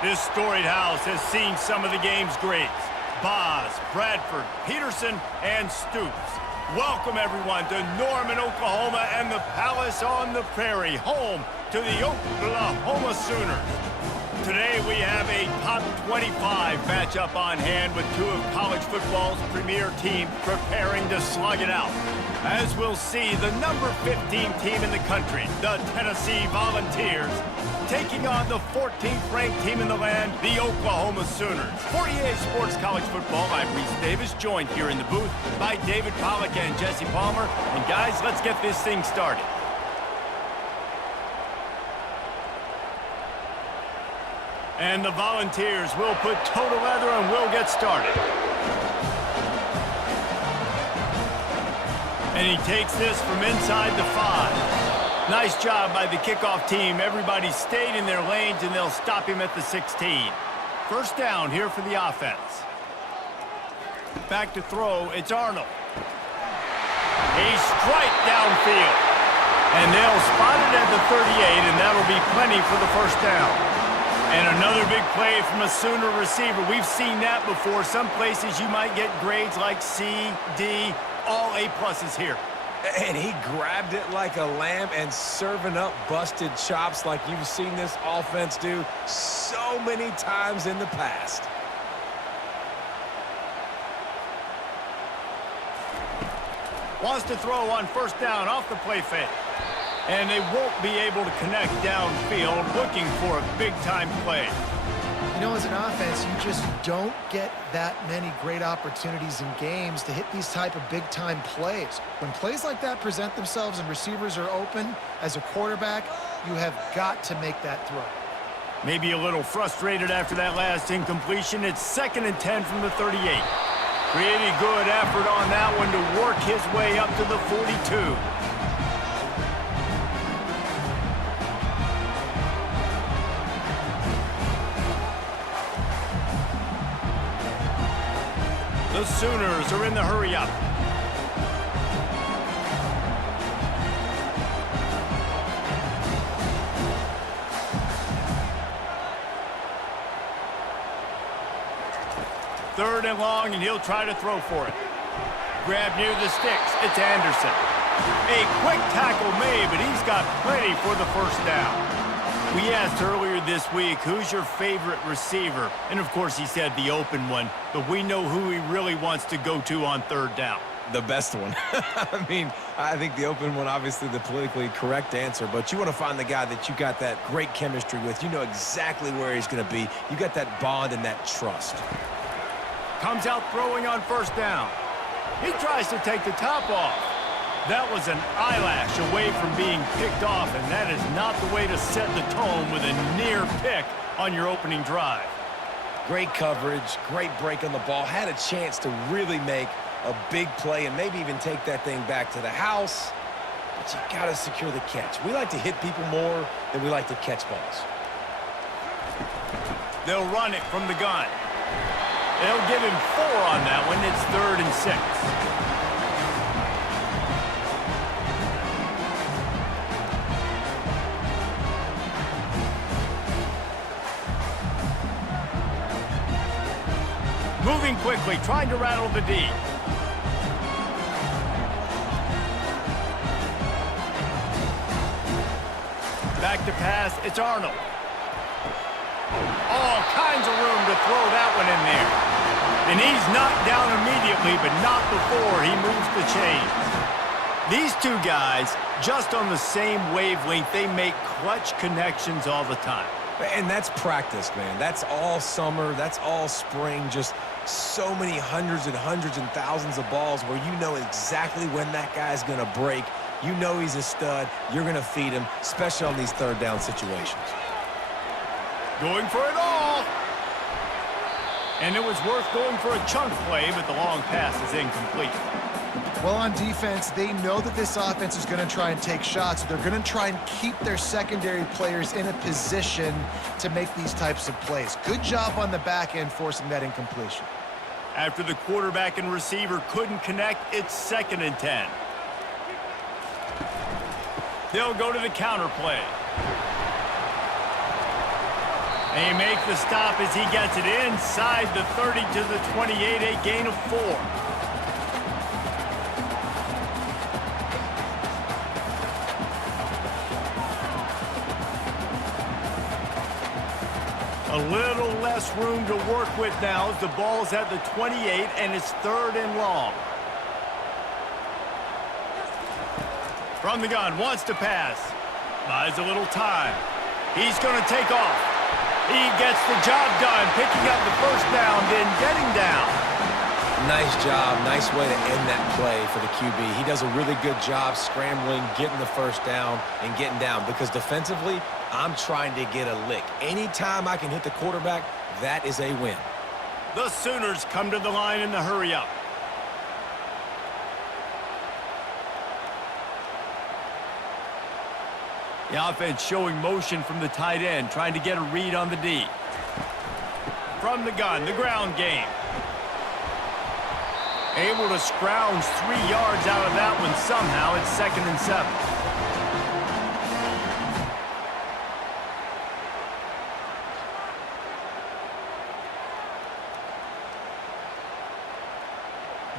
This storied house has seen some of the game's greats. Boz, Bradford, Peterson, and Stoops. Welcome, everyone, to Norman, Oklahoma, and the Palace on the Prairie, home to the Oklahoma Sooners. Today, we have a top 25 matchup on hand with two of college football's premier teams preparing to slug it out. As we'll see, the number 15 team in the country, the Tennessee Volunteers, taking on the 14th ranked team in the land, the Oklahoma Sooners. For EA Sports College Football, I'm Reese Davis, joined here in the booth by David Pollack and Jesse Palmer. And guys, let's get this thing started. And the Volunteers will put toe to leather and we'll get started. And he takes this from inside the 5. Nice job by the kickoff team. Everybody stayed in their lanes, and they'll stop him at the 16. First down here for the offense. Back to throw, it's Arnold. A strike downfield. And they'll spot it at the 38, and that'll be plenty for the first down. And another big play from a Sooner receiver. We've seen that before. Some places you might get grades like C, D, all A-pluses here. And he grabbed it like a lamb and serving up busted chops like you've seen this offense do so many times in the past. Wants to throw on first down off the play fake. And they won't be able to connect downfield, looking for a big-time play. You know, as an offense, you just don't get that many great opportunities in games to hit these type of big-time plays. When plays like that present themselves and receivers are open, as a quarterback, you have got to make that throw. Maybe a little frustrated after that last incompletion. It's 2nd and 10 from the 38. Pretty good effort on that one to work his way up to the 42. The Sooners are in the hurry-up. Third and long, and he'll try to throw for it. Grab near the sticks. It's Anderson. A quick tackle made, but he's got plenty for the first down. We asked earlier this week, who's your favorite receiver? And, of course, he said the open one. But we know who he really wants to go to on third down. The best one. I mean, I think the open one, obviously the politically correct answer. But you want to find the guy that you got that great chemistry with. You know exactly where he's going to be. You got that bond and that trust. Comes out throwing on first down. He tries to take the top off. That was an eyelash away from being picked off, and that is not the way to set the tone with a near pick on your opening drive. Great coverage, great break on the ball. Had a chance to really make a big play and maybe even take that thing back to the house. But you got to secure the catch. We like to hit people more than we like to catch balls. They'll run it from the gun. They'll give him 4 on that one. It's 3rd and 6. Moving quickly, trying to rattle the D. Back to pass, it's Arnold. All kinds of room to throw that one in there. And he's knocked down immediately, but not before he moves the chains. These two guys, just on the same wavelength, they make clutch connections all the time. And that's practice, man. That's all summer. That's all spring. Just so many hundreds and thousands of balls where you know exactly when that guy's going to break. You know he's a stud. You're going to feed him, especially on these third down situations. Going for it all. And it was worth going for a chunk play, but the long pass is incomplete. Well, on defense, they know that this offense is going to try and take shots. They're going to try and keep their secondary players in a position to make these types of plays. Good job on the back end forcing that incompletion. After the quarterback and receiver couldn't connect, it's 2nd and 10. They'll go to the counter play. They make the stop as he gets it inside the 30 to the 28, a gain of 4. A little less room to work with now as the ball's at the 28 and it's 3rd and long. From the gun, wants to pass. Buys a little time. He's going to take off. He gets the job done, picking up the first down, then getting down. Nice job. Nice way to end that play for the QB. He does a really good job scrambling, getting the first down, and getting down. Because defensively, I'm trying to get a lick. Anytime I can hit the quarterback, that is a win. The Sooners come to the line in the hurry-up. The offense showing motion from the tight end, trying to get a read on the D. From the gun, the ground game. Able to scrounge 3 yards out of that one somehow. It's 2nd and 7.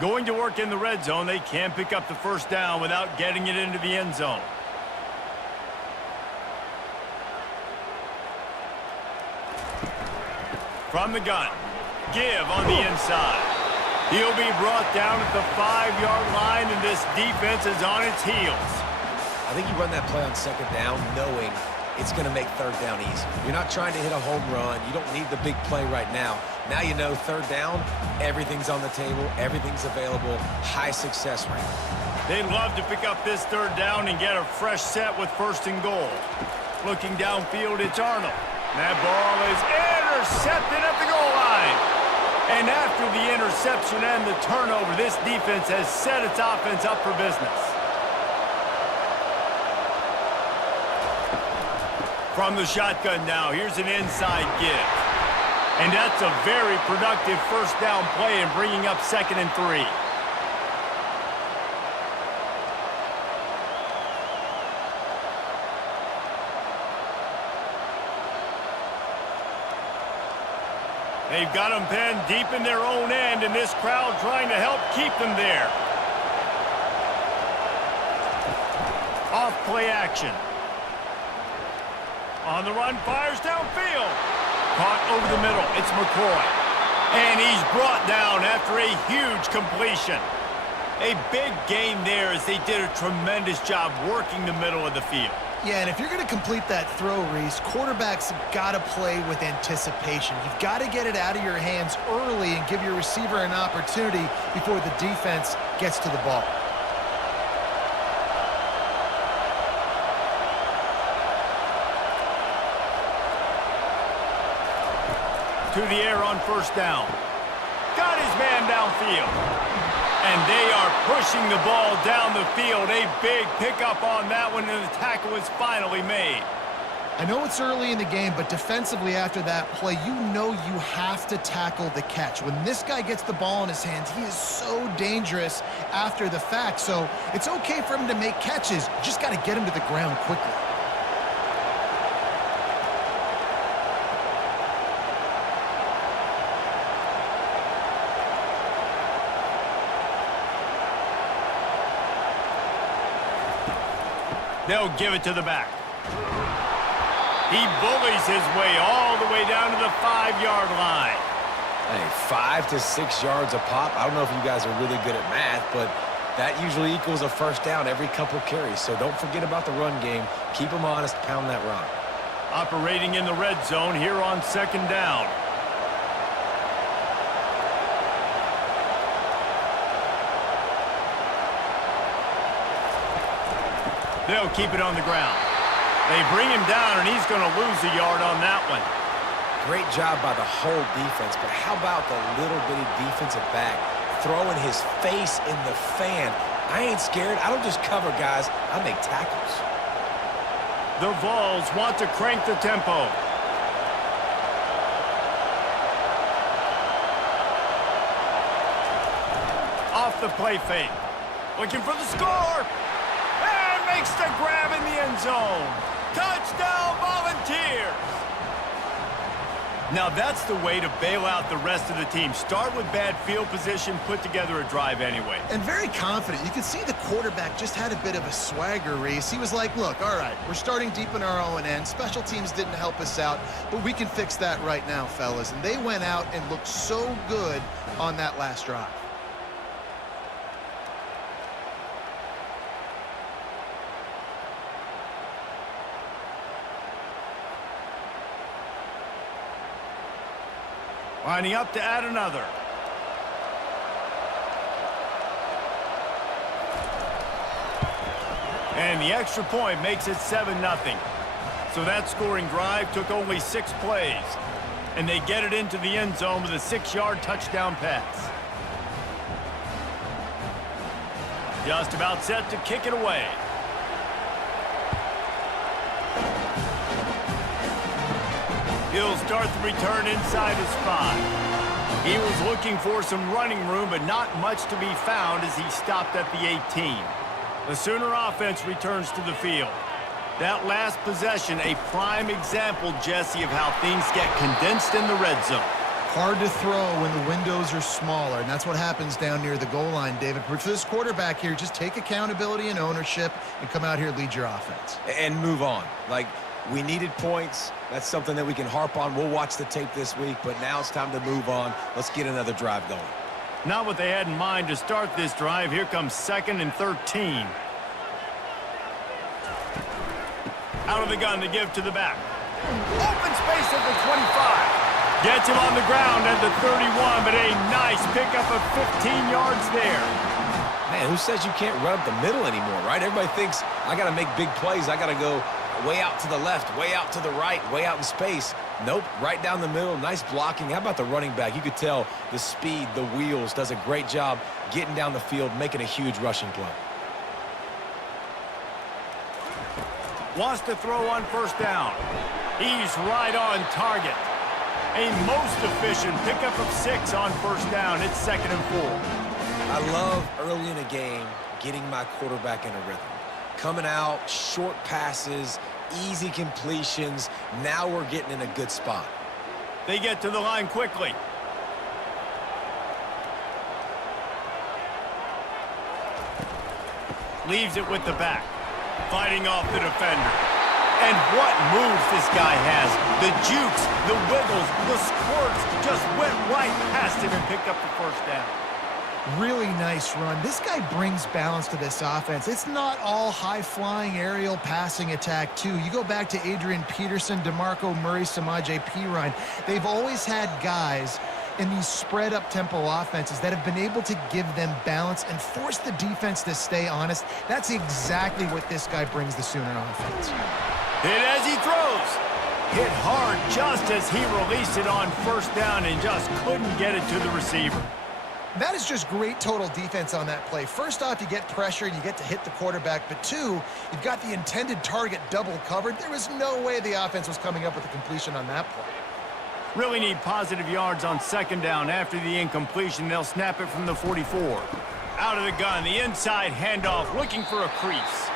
Going to work in the red zone. They can't pick up the first down without getting it into the end zone. From the gun, give on the inside. He'll be brought down at the 5-yard line, and this defense is on its heels. I think you run that play on 2nd down knowing it's going to make 3rd down easy. You're not trying to hit a home run. You don't need the big play right now. Now you know 3rd down, everything's on the table, everything's available, high success rate. They'd love to pick up this 3rd down and get a fresh set with 1st and goal. Looking downfield, it's Arnold. That ball is intercepted at the goal line. And after the interception and the turnover, this defense has set its offense up for business. From the shotgun now, here's an inside give. And that's a very productive first down play and bringing up 2nd and 3. They've got them pinned deep in their own end, and this crowd trying to help keep them there. Off play action. On the run, fires downfield. Caught over the middle. It's McCoy. And he's brought down after a huge completion. A big gain there as they did a tremendous job working the middle of the field. Yeah, and if you're going to complete that throw, Reese, quarterbacks have got to play with anticipation. You've got to get it out of your hands early and give your receiver an opportunity before the defense gets to the ball. To the air on first down. Got his man downfield. And they are pushing the ball down the field. A big pickup on that one, and the tackle is finally made. I know it's early in the game, but defensively after that play, you know you have to tackle the catch. When this guy gets the ball in his hands, he is so dangerous after the fact. So it's okay for him to make catches. You just got to get him to the ground quickly. They'll give it to the back. He bullies his way all the way down to the 5-yard line. Hey, 5 to 6 yards a pop. I don't know if you guys are really good at math, but that usually equals a first down every couple carries. So don't forget about the run game. Keep them honest, pound that rock. Operating in the red zone here on 2nd down. They'll keep it on the ground. They bring him down, and he's going to lose a yard on that one. Great job by the whole defense, but how about the little bitty defensive back throwing his face in the fan? I ain't scared. I don't just cover guys. I make tackles. The Vols want to crank the tempo. Off the play fake. Looking for the score. Makes the grab in the end zone. Touchdown, Volunteers. Now that's the way to bail out the rest of the team. Start with bad field position, put together a drive anyway. And very confident. You could see the quarterback just had a bit of a swagger race. He was like, look, all right, we're starting deep in our own end. Special teams didn't help us out, but we can fix that right now, fellas. And they went out and looked so good on that last drive. Lining up to add another. And the extra point makes it 7-0. So that scoring drive took only 6 plays. And they get it into the end zone with a 6-yard touchdown pass. Just about set to kick it away. He'll start the return inside his 5. He was looking for some running room, but not much to be found as he stopped at the 18. The Sooner offense returns to the field. That last possession, a prime example, Jesse, of how things get condensed in the red zone. Hard to throw when the windows are smaller, and that's what happens down near the goal line, David. But for this quarterback here, just take accountability and ownership and come out here and lead your offense. And move on. Like, we needed points. That's something that we can harp on. We'll watch the tape this week, but now it's time to move on. Let's get another drive going. Not what they had in mind to start this drive. Here comes 2nd and 13. Out of the gun to give to the back. Open space at the 25. Gets him on the ground at the 31, but a nice pickup of 15 yards there. Man, who says you can't run up the middle anymore, right? Everybody thinks I got to make big plays. I got to go way out to the left, way out to the right, way out in space. Nope, right down the middle, nice blocking. How about the running back? You could tell the speed, the wheels, does a great job getting down the field, making a huge rushing play. Wants to throw on 1st down. He's right on target. A most efficient pickup of 6 on 1st down. It's 2nd and 4. I love early in a game getting my quarterback in a rhythm. Coming out, short passes, easy completions. Now we're getting in a good spot. They get to the line quickly. Leaves it with the back. Fighting off the defender. And what moves this guy has. The jukes, the wiggles, the squirts just went right past him and picked up the 1st down. Really nice run. This guy brings balance to this offense. It's not all high-flying aerial passing attack, too. You go back to Adrian Peterson, DeMarco Murray, Samaje Perine. They've always had guys in these spread-up tempo offenses that have been able to give them balance and force the defense to stay honest. That's exactly what this guy brings the Sooner offense. Hit as he throws. Hit hard just as he released it on 1st down and just couldn't get it to the receiver. That is just great total defense on that play. First off, you get pressure and you get to hit the quarterback, but 2, you've got the intended target double covered. There was no way the offense was coming up with a completion on that play. Really need positive yards on 2nd down. After the incompletion, they'll snap it from the 44. Out of the gun, the inside handoff, looking for a crease.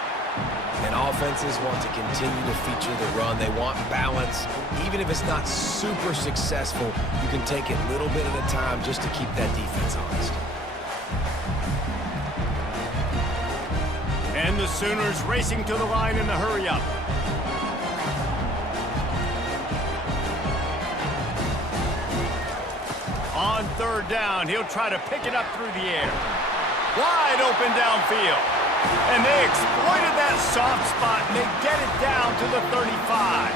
And offenses want to continue to feature the run. They want balance. Even if it's not super successful, you can take it little bit at a time just to keep that defense honest. And the Sooners racing to the line in the hurry-up. On 3rd down, he'll try to pick it up through the air. Wide open downfield. And they exploited that soft spot, and they get it down to the 35.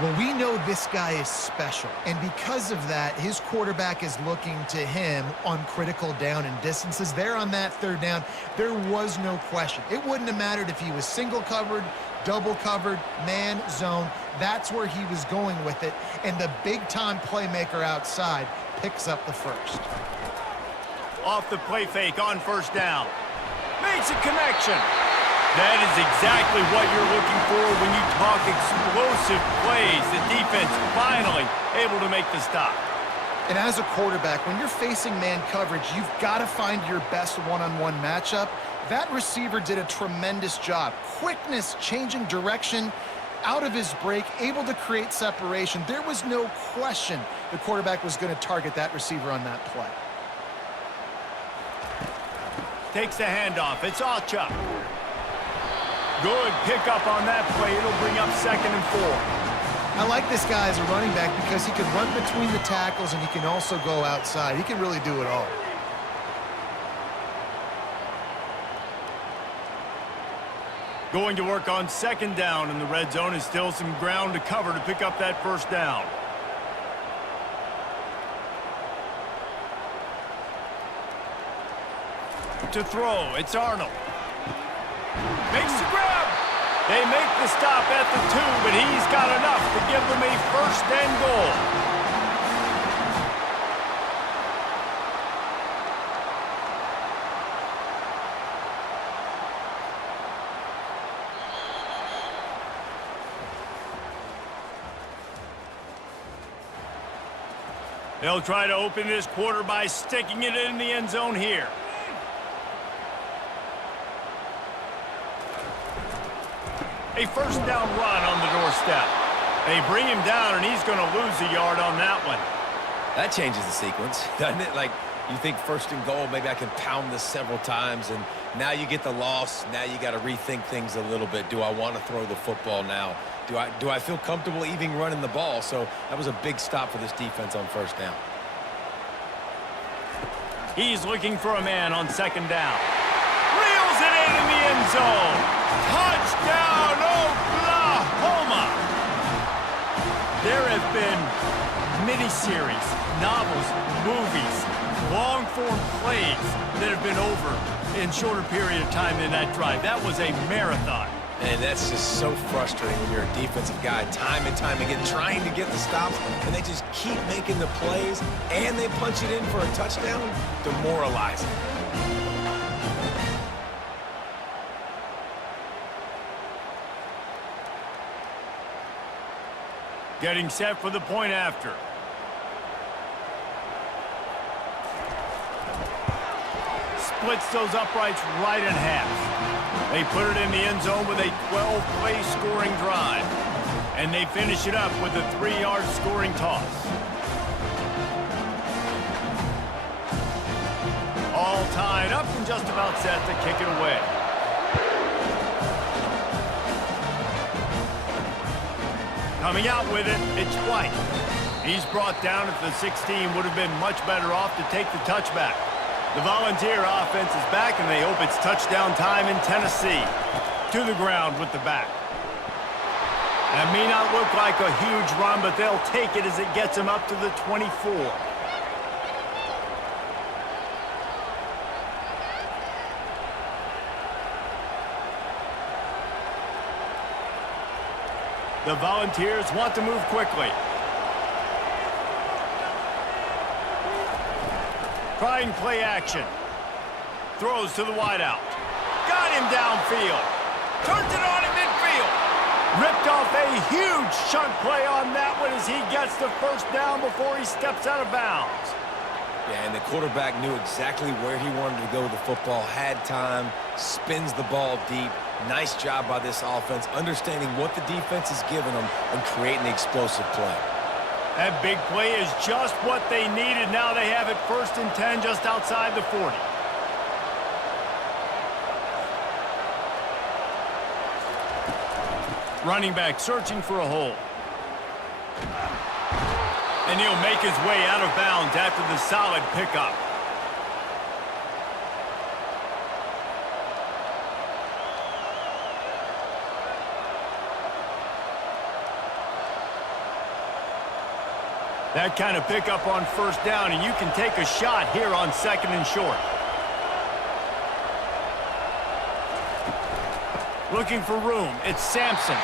Well, we know this guy is special, and because of that, his quarterback is looking to him on critical down and distances. There on that 3rd down, there was no question. It wouldn't have mattered if he was single covered, double covered, man, zone. That's where he was going with it, and the big-time playmaker outside picks up the 1st. Off the play fake on 1st down. Makes a connection. That is exactly what you're looking for when you talk explosive plays. The defense finally able to make the stop. And as a quarterback, when you're facing man coverage, you've got to find your best one-on-one matchup. That receiver did a tremendous job. Quickness, changing direction, out of his break, able to create separation. There was no question the quarterback was going to target that receiver on that play. Takes the handoff. It's Chuck. Good pickup on that play. It'll bring up 2nd and 4. I like this guy as a running back because he can run between the tackles and he can also go outside. He can really do it all. Going to work on 2nd down in the red zone is still some ground to cover to pick up that 1st down. To throw, it's Arnold. Makes the grab. They make the stop at the 2, but he's got enough to give them a 1st and goal. They'll try to open this quarter by sticking it in the end zone here. A 1st down run on the doorstep. They bring him down, and he's going to lose a yard on that one. That changes the sequence, doesn't it? Like, you think 1st and goal, maybe I can pound this several times, and now you get the loss. Now you got to rethink things a little bit. Do I want to throw the football now? Do I feel comfortable even running the ball? So that was a big stop for this defense on 1st down. He's looking for a man on 2nd down. Reels it in the end zone. Touchdown, Oklahoma! There have been miniseries, novels, movies, long-form plays that have been over in shorter period of time than that drive. That was a marathon. And that's just so frustrating when you're a defensive guy, time and time again, trying to get the stops, and they just keep making the plays, and they punch it in for a touchdown. Demoralizing. Getting set for the point after. Splits those uprights right in half. They put it in the end zone with a 12-play scoring drive. And they finish it up with a 3-yard scoring toss. All tied up and just about set to kick it away. Coming out with it, it's White. He's brought down at the 16, would have been much better off to take the touchback. The Volunteer offense is back, and they hope it's touchdown time in Tennessee. To the ground with the back. That may not look like a huge run, but they'll take it as it gets them up to the 24. The Volunteers want to move quickly. Trying play action. Throws to the wideout. Got him downfield. Turns it on in midfield. Ripped off a huge chunk play on that one as he gets the 1st down before he steps out of bounds. Yeah, and the quarterback knew exactly where he wanted to go with the football, had time, spins the ball deep. Nice job by this offense, understanding what the defense is giving them and creating the explosive play. That big play is just what they needed. Now they have it 1st and 10 just outside the 40. Running back searching for a hole. And he'll make his way out of bounds after the solid pickup. That kind of pickup on 1st down, and you can take a shot here on 2nd and short. Looking for room. It's Sampson.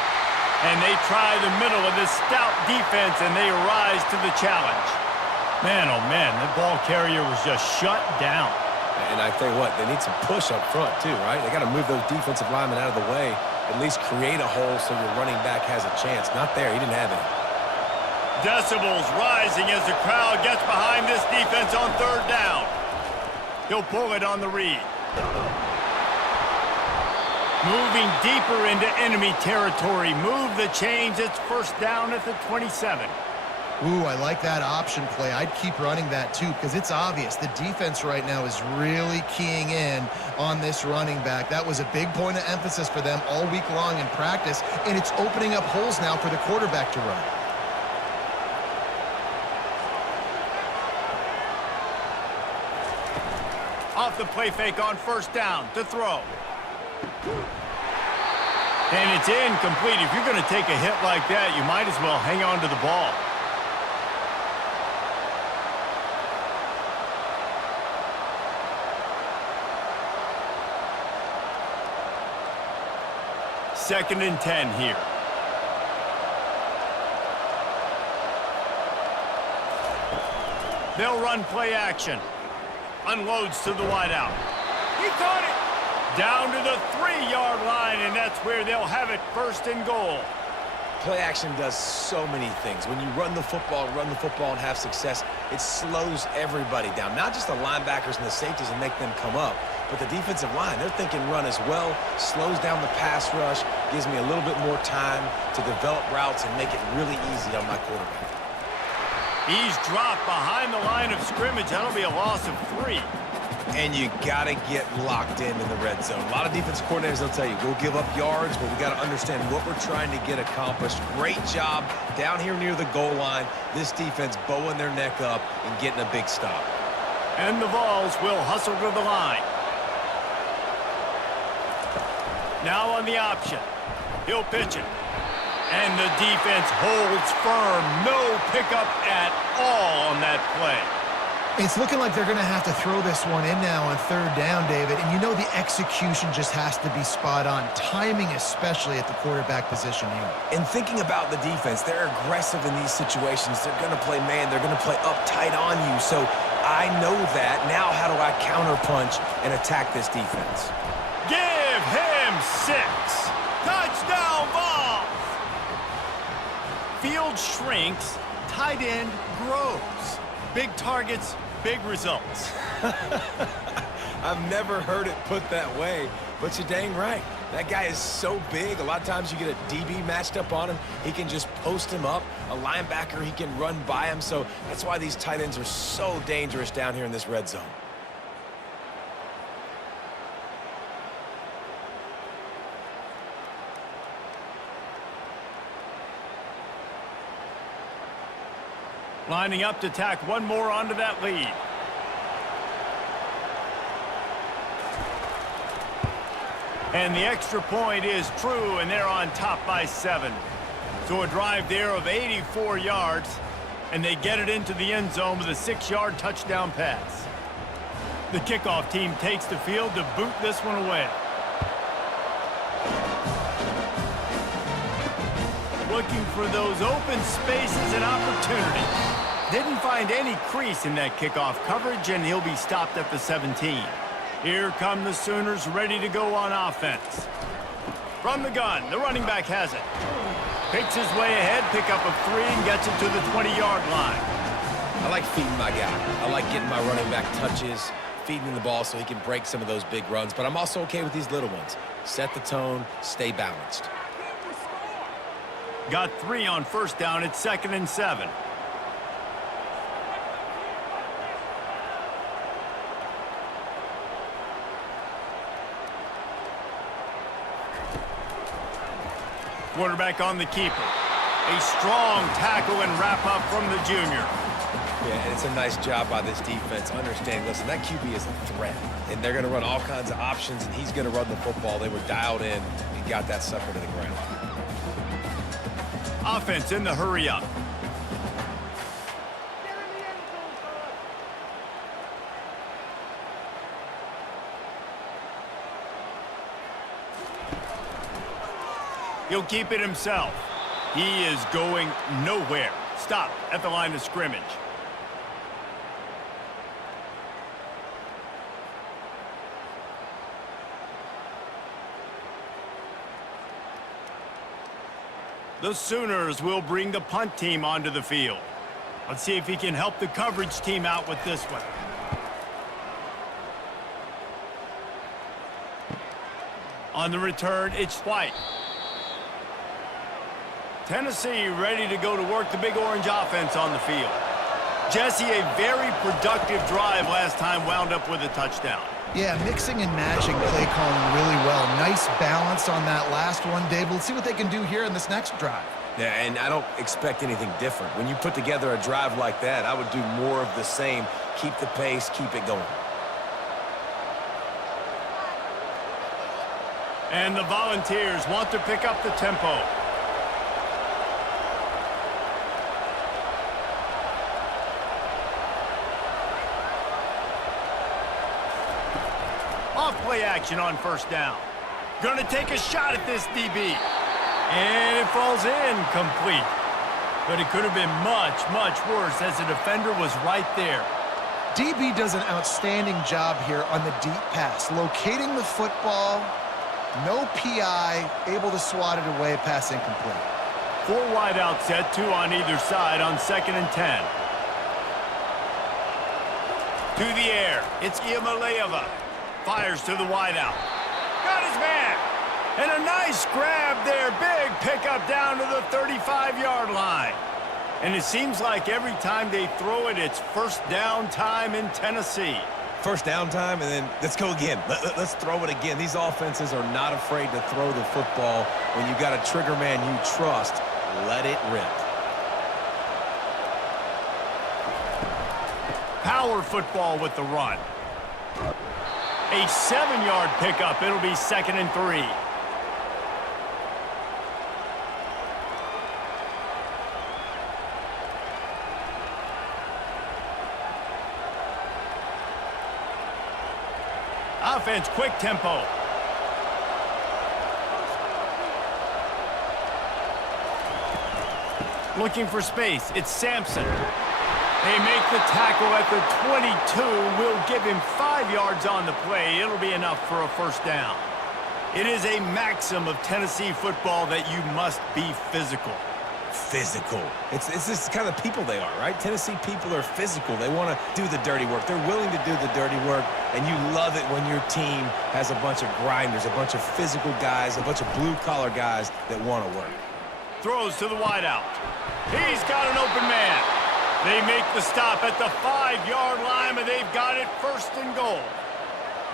And they try the middle of this stout defense, and they rise to the challenge. Man, oh man, the ball carrier was just shut down. And I tell you what, they need some push up front too, right? They got to move those defensive linemen out of the way, at least create a hole so your running back has a chance. Not there. He didn't have any. Decibels rising as the crowd gets behind this defense on 3rd down. He'll pull it on the read. Moving deeper into enemy territory. Move the chains. It's first down at the 27. Ooh, I like that option play. I'd keep running that too because it's obvious the defense right now is really keying in on this running back. That was a big point of emphasis for them all week long in practice, and it's opening up holes now for the quarterback to run. Off the play fake on first down to throw. And it's incomplete. If you're going to take a hit like that, you might as well hang on to the ball. Second and 10 here. They'll run play action. Unloads to the wideout. He caught it. Down to the 3-yard line, and that's where they'll have it, first and goal. Play action does so many things. When you run the football and have success, it slows everybody down. Not just the linebackers and the safeties and make them come up, but the defensive line. They're thinking run as well, slows down the pass rush, gives me a little bit more time to develop routes and make it really easy on my quarterback. He's dropped behind the line of scrimmage. That'll be a loss of 3. And you got to get locked in the red zone. A lot of defense coordinators, they'll tell you, we'll give up yards, but we got to understand what we're trying to get accomplished. Great job down here near the goal line. This defense bowing their neck up and getting a big stop. And the Vols will hustle to the line. Now on the option. He'll pitch it. And the defense holds firm. No pickup at all on that play. It's looking like they're going to have to throw this one in now on third down, David. And you know the execution just has to be spot on. Timing especially at the quarterback position here. And thinking about the defense, they're aggressive in these situations. They're going to play man. They're going to play up tight on you. So I know that. Now how do I counterpunch and attack this defense? Give him 6. Touchdown, Vols! Field shrinks. Tight end grows. Big targets, big results. I've never heard it put that way, but you're dang right. That guy is so big. A lot of times you get a DB matched up on him. He can just post him up. A linebacker, he can run by him. So that's why these tight ends are so dangerous down here in this red zone. Lining up to tack one more onto that lead. And the extra point is true, and they're on top by 7. So a drive there of 84 yards, and they get it into the end zone with a 6-yard touchdown pass. The kickoff team takes the field to boot this one away. Looking for those open spaces and opportunity. Didn't find any crease in that kickoff coverage, and he'll be stopped at the 17. Here come the Sooners ready to go on offense. From the gun, the running back has it. Picks his way ahead, pick up a 3, and gets it to the 20-yard line. I like feeding my guy. I like getting my running back touches, feeding the ball so he can break some of those big runs, but I'm also okay with these little ones. Set the tone, stay balanced. Got 3 on first down. It's 2nd and 7. Quarterback on the keeper. A strong tackle and wrap up from the junior. Yeah, and it's a nice job by this defense. Understand, listen, that QB is a threat, and they're going to run all kinds of options, and he's going to run the football. They were dialed in and got that sucker to the ground. Offense in the hurry up. He'll keep it himself. He is going nowhere. Stop at the line of scrimmage. The Sooners will bring the punt team onto the field. Let's see if he can help the coverage team out with this one. On the return, it's White. Tennessee ready to go to work the Big Orange offense on the field. Jesse, a very productive drive last time wound up with a touchdown. Yeah, mixing and matching play calling really well. Nice balance on that last one, Dave. Let's see what they can do here in this next drive. Yeah, and I don't expect anything different. When you put together a drive like that, I would do more of the same. Keep the pace, keep it going. And the Volunteers want to pick up the tempo. Off-play action on first down. Gonna take a shot at this DB. And it falls in complete. But it could have been much, much worse as the defender was right there. DB does an outstanding job here on the deep pass. Locating the football, no PI, able to swat it away, pass incomplete. 4 wide out set, 2 on either side on 2nd and 10. To the air, it's Iamaleava. Fires to the wide out. Got his man. And a nice grab there. Big pickup down to the 35-yard line. And it seems like every time they throw it, it's first down time in Tennessee. First down time, and then let's go again. Let's throw it again. These offenses are not afraid to throw the football. When you've got a trigger man you trust, let it rip. Power football with the run. A 7-yard pickup. It'll be 2nd and 3. Offense, quick tempo. Looking for space. It's Sampson. They make the tackle at the 22. Will give him 5 yards on the play. It'll be enough for a first down. It is a maxim of Tennessee football that you must be physical. Physical. It's this kind of people they are, right? Tennessee people are physical. They want to do the dirty work. They're willing to do the dirty work, and you love it when your team has a bunch of grinders, a bunch of physical guys, a bunch of blue-collar guys that want to work. Throws to the wideout. He's got an open man. They make the stop at the 5-yard line, and they've got it 1st and goal.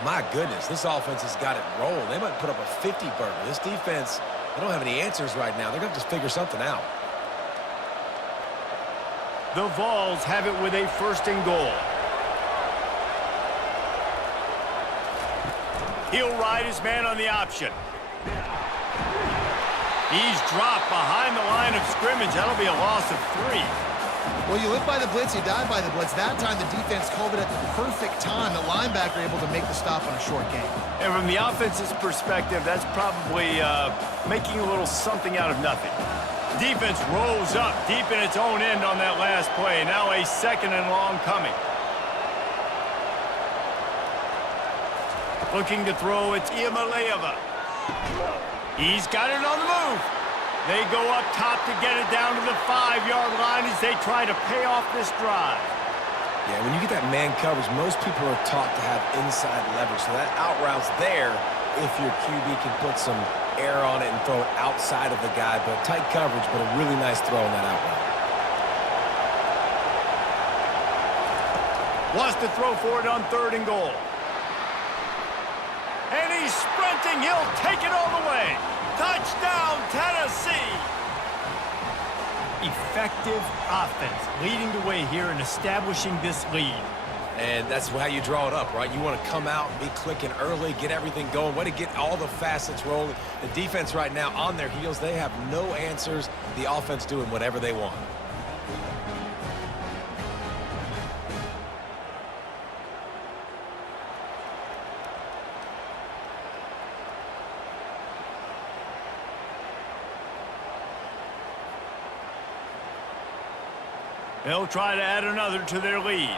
My goodness, this offense has got it rolled. They might put up a 50-burger. This defense, they don't have any answers right now. They're going to have to figure something out. The Vols have it with a 1st and goal. He'll ride his man on the option. He's dropped behind the line of scrimmage. That'll be a loss of 3. Well, you live by the blitz, you die by the blitz. That time the defense called it at the perfect time. The linebacker able to make the stop on a short gain. And from the offense's perspective, that's probably making a little something out of nothing. Defense rolls up deep in its own end on that last play. Now a 2nd and long coming. Looking to throw, it's Iamaleava. He's got it on the move. They go up top to get it down to the 5-yard line as they try to pay off this drive. Yeah, when you get that man coverage, most people are taught to have inside leverage. So that out route's there if your QB can put some air on it and throw it outside of the guy. But tight coverage, but a really nice throw on that out route. Wants to throw for it on 3rd and goal. And he's sprinting. He'll take it all the way. Touchdown, Tennessee! Effective offense leading the way here and establishing this lead. And that's how you draw it up, right? You want to come out, be clicking early, get everything going, way to get all the facets rolling. The defense right now on their heels, they have no answers. The offense doing whatever they want. They'll try to add another to their lead.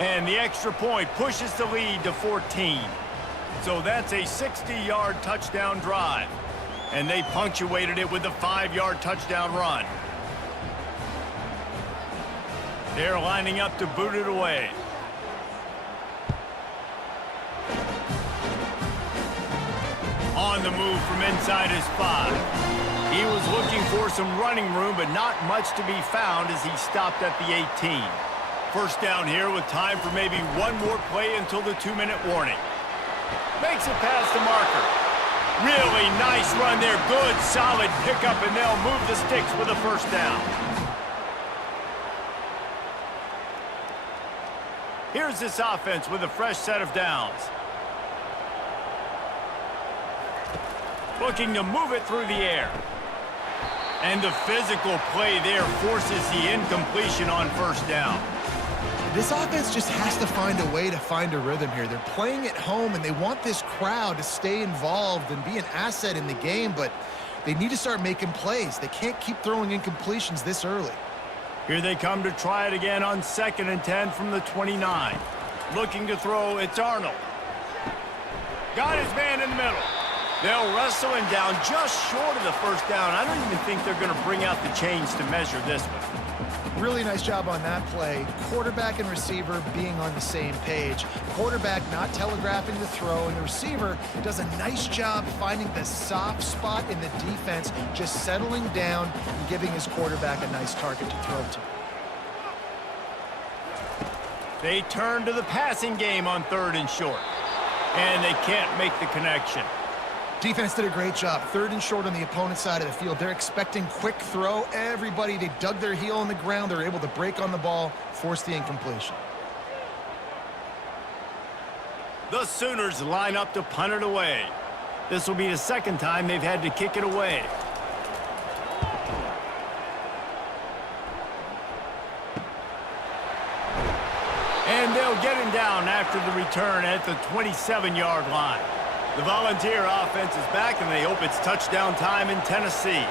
And the extra point pushes the lead to 14. So that's a 60-yard touchdown drive. And they punctuated it with a 5-yard touchdown run. They're lining up to boot it away. On the move from inside his 5. He was looking for some running room, but not much to be found as he stopped at the 18. First down here with time for maybe one more play until the 2-minute warning. Makes it past the marker. Really nice run there. Good, solid pickup, and they'll move the sticks with a first down. Here's this offense with a fresh set of downs. Looking to move it through the air. And the physical play there forces the incompletion on first down. This offense just has to find a way to find a rhythm here. They're playing at home, and they want this crowd to stay involved and be an asset in the game, but they need to start making plays. They can't keep throwing incompletions this early. Here they come to try it again on 2nd and 10 from the 29. Looking to throw, it's Arnold. Got his man in the middle. They'll wrestle him down just short of the first down. I don't even think they're going to bring out the chains to measure this one. Really nice job on that play. Quarterback and receiver being on the same page. Quarterback not telegraphing the throw, and the receiver does a nice job finding the soft spot in the defense, just settling down and giving his quarterback a nice target to throw to. They turn to the passing game on 3rd and short, and they can't make the connection. Defense did a great job. 3rd and short on the opponent's side of the field. They're expecting quick throw. Everybody, they dug their heel on the ground. They're able to break on the ball, force the incompletion. The Sooners line up to punt it away. This will be the 2nd time they've had to kick it away. And they'll get him down after the return at the 27-yard line. The Volunteer offense is back, and they hope it's touchdown time in Tennessee.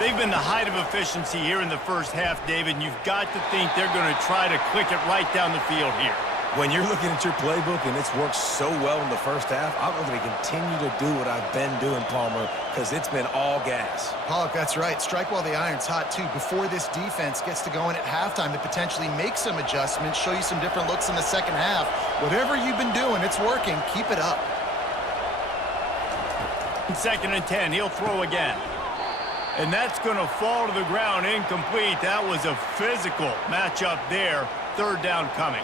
They've been the height of efficiency here in the first half, David, and you've got to think they're going to try to click it right down the field here. When you're looking at your playbook and it's worked so well in the first half, I'm going to continue to do what I've been doing, Palmer, because it's been all gas. Pollock, that's right. Strike while the iron's hot, too. Before this defense gets to going at halftime to potentially make some adjustments, show you some different looks in the second half. Whatever you've been doing, it's working. Keep it up. 2nd and 10, he'll throw again. And that's going to fall to the ground incomplete. That was a physical matchup there. 3rd down coming.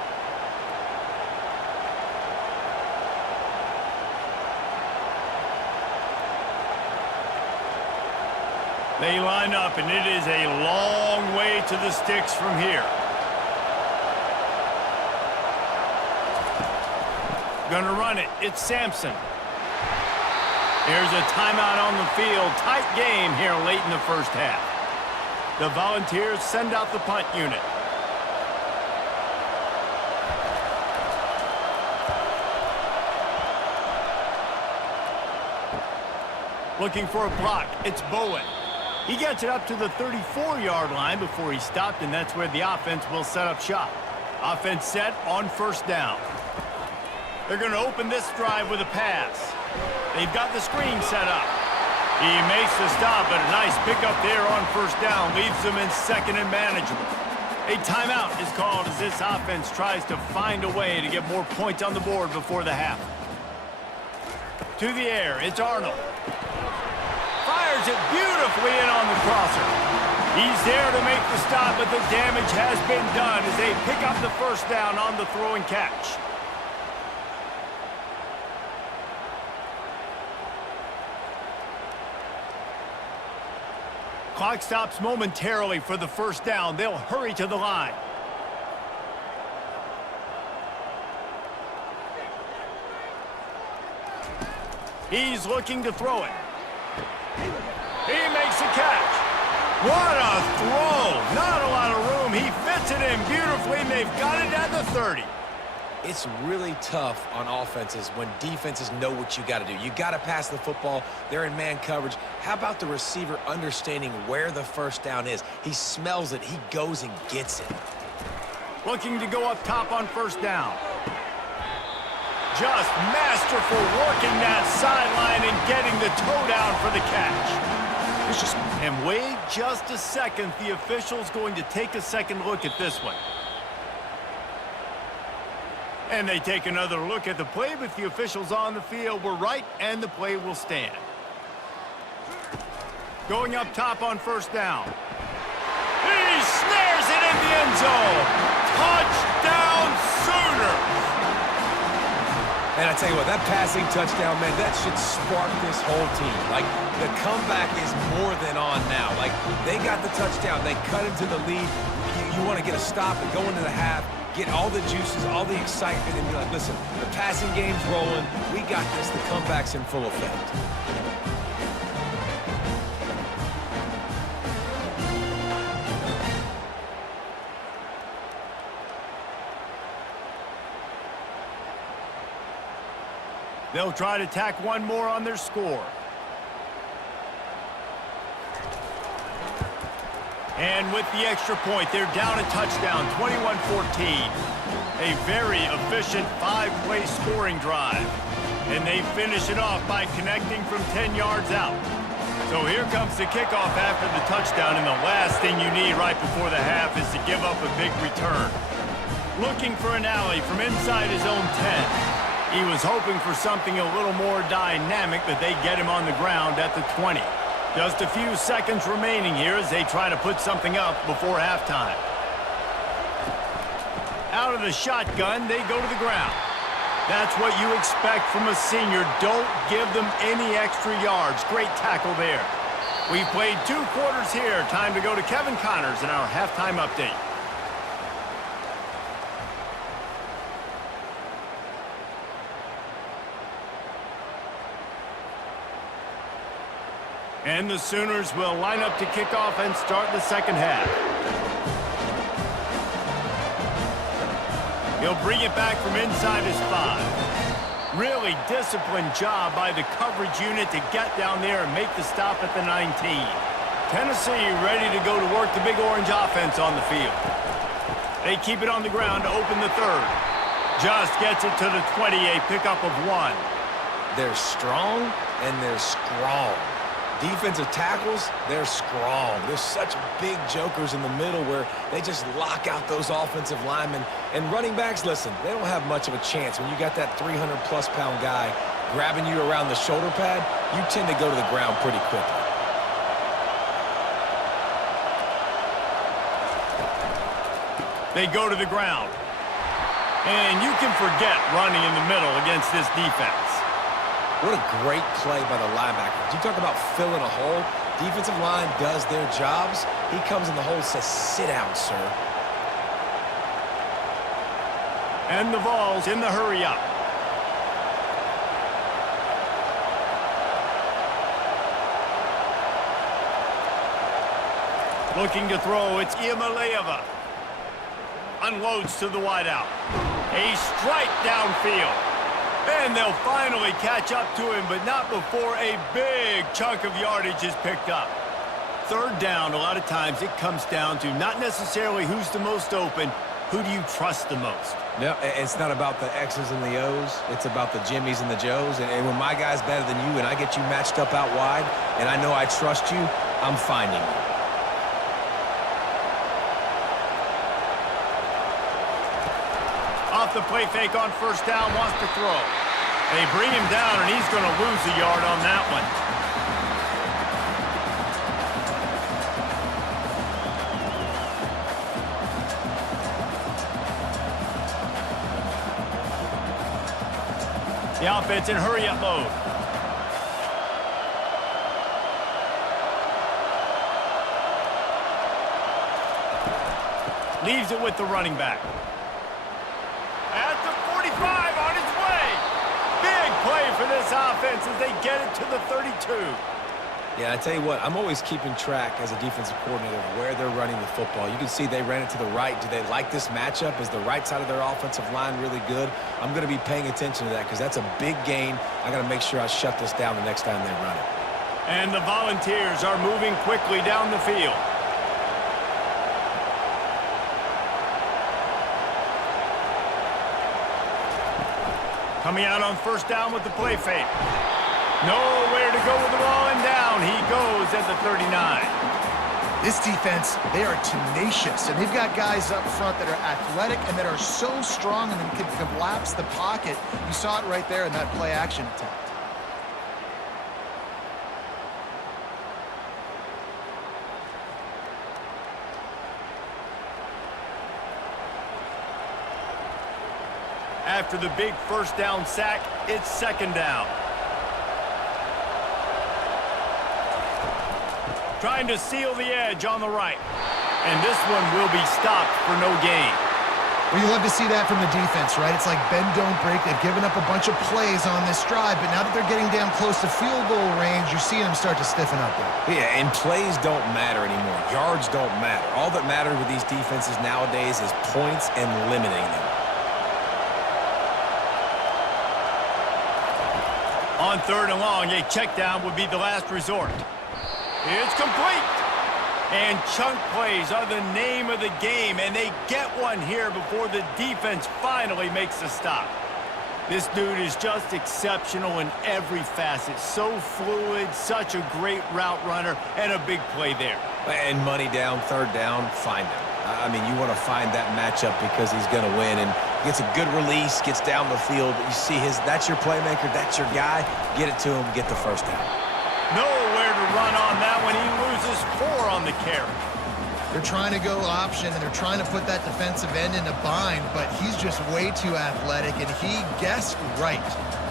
They line up, and it is a long way to the sticks from here. Gonna run it. It's Sampson. Here's a timeout on the field. Tight game here late in the first half. The Volunteers send out the punt unit. Looking for a block. It's Bowen. He gets it up to the 34-yard line before he stopped, and that's where the offense will set up shop. Offense set on 1st down. They're going to open this drive with a pass. They've got the screen set up. He makes the stop, but a nice pickup there on 1st down. Leaves them in 2nd and manageable. A timeout is called as this offense tries to find a way to get more points on the board before the half. To the air, it's Arnold. Fires it beautifully in on the crosser. He's there to make the stop, but the damage has been done as they pick up the 1st down on the throw and catch. Clock stops momentarily for the 1st down. They'll hurry to the line. He's looking to throw it. He makes the catch. What a throw. Not a lot of room. He fits it in beautifully, and they've got it at the 30. It's really tough on offenses when defenses know what you got to do. You got to pass the football. They're in man coverage. How about the receiver understanding where the 1st down is? He smells it. He goes and gets it. Looking to go up top on 1st down. Just masterful working that sideline and getting the toe down for the catch. And wait just a second. The official's going to take a second look at this one. And they take another look at the play, but the officials on the field were right, and the play will stand. Going up top on first down. He snares it in the end zone. Touchdown Sooners! And I tell you what, that passing touchdown, man, that should spark this whole team. Like, the comeback is more than on now. Like, they got the touchdown. They cut into the lead. You want to get a stop and go into the half, get all the juices, all the excitement, and be like, listen, the passing game's rolling. We got this. The comeback's in full effect. They'll try to tack one more on their score. And with the extra point, they're down a touchdown, 21-14. A very efficient 5-play scoring drive. And they finish it off by connecting from 10 yards out. So here comes the kickoff after the touchdown, and the last thing you need right before the half is to give up a big return. Looking for an alley from inside his own 10. He was hoping for something a little more dynamic, but they get him on the ground at the 20. Just a few seconds remaining here as they try to put something up before halftime. Out of the shotgun, they go to the ground. That's what you expect from a senior. Don't give them any extra yards. Great tackle there. We've played 2 quarters here. Time to go to Kevin Connors in our halftime update. And the Sooners will line up to kick off and start the second half. He'll bring it back from inside his 5. Really disciplined job by the coverage unit to get down there and make the stop at the 19. Tennessee ready to go to work the big orange offense on the field. They keep it on the ground to open the third. Just gets it to the 20, a pickup of 1. They're strong and they're strong. Defensive tackles, they're strong. There's such big jokers in the middle where they just lock out those offensive linemen. And running backs, listen, they don't have much of a chance. When you got that 300-plus pound guy grabbing you around the shoulder pad, you tend to go to the ground pretty quickly. They go to the ground. And you can forget running in the middle against this defense. What a great play by the linebacker. You talk about filling a hole. Defensive line does their jobs. He comes in the hole and says, sit down, sir. And the Vols in the hurry up. Looking to throw, it's Iamaleava. Unloads to the wideout. A strike downfield. And they'll finally catch up to him, but not before a big chunk of yardage is picked up. Third down, a lot of times it comes down to not necessarily who's the most open, who do you trust the most? No, it's not about the X's and the O's. It's about the Jimmies and the Joes. And when my guy's better than you and I get you matched up out wide, and I know I trust you, I'm finding you. Off the play fake on first down, wants to throw. They bring him down, and he's going to lose a yard on that one. The offense in hurry-up mode. Leaves it with the running back. At the 45, on his way. Big play for this offense as they get it to the 32. Yeah, I tell you what, I'm always keeping track as a defensive coordinator of where they're running the football. You can see they ran it to the right. Do they like this matchup? Is the right side of their offensive line really good? I'm going to be paying attention to that because that's a big gain. I got to make sure I shut this down the next time they run it. And the Volunteers are moving quickly down the field. Coming out on first down with the play fake. Nowhere to go with the ball, and down he goes at the 39. This defense, they are tenacious, and they've got guys up front that are athletic and that are so strong and can collapse the pocket. You saw it right there in that play-action attempt. After the big first down sack, it's second down. Trying to seal the edge on the right. And this one will be stopped for no gain. Well, you love to see that from the defense, right? It's like bend, don't break. They've given up a bunch of plays on this drive, but now that they're getting down close to field goal range, you're seeing them start to stiffen up there. Yeah, and plays don't matter anymore. Yards don't matter. All that matters with these defenses nowadays is points and limiting them. On third and long, a check down would be the last resort. It's complete. And chunk plays are the name of the game, and they get one here before the defense finally makes the stop. This dude is just exceptional in every facet. So fluid, such a great route runner, and a big play there. And money down, third down, find him. I mean, you want to find that matchup because he's going to win, and gets a good release, gets down the field. You see that's your playmaker, that's your guy. Get it to him, get the first down. Nowhere to run on that one. He loses 4 on the carry. They're trying to go option, and they're trying to put that defensive end in a bind, but he's just way too athletic, and he guessed right.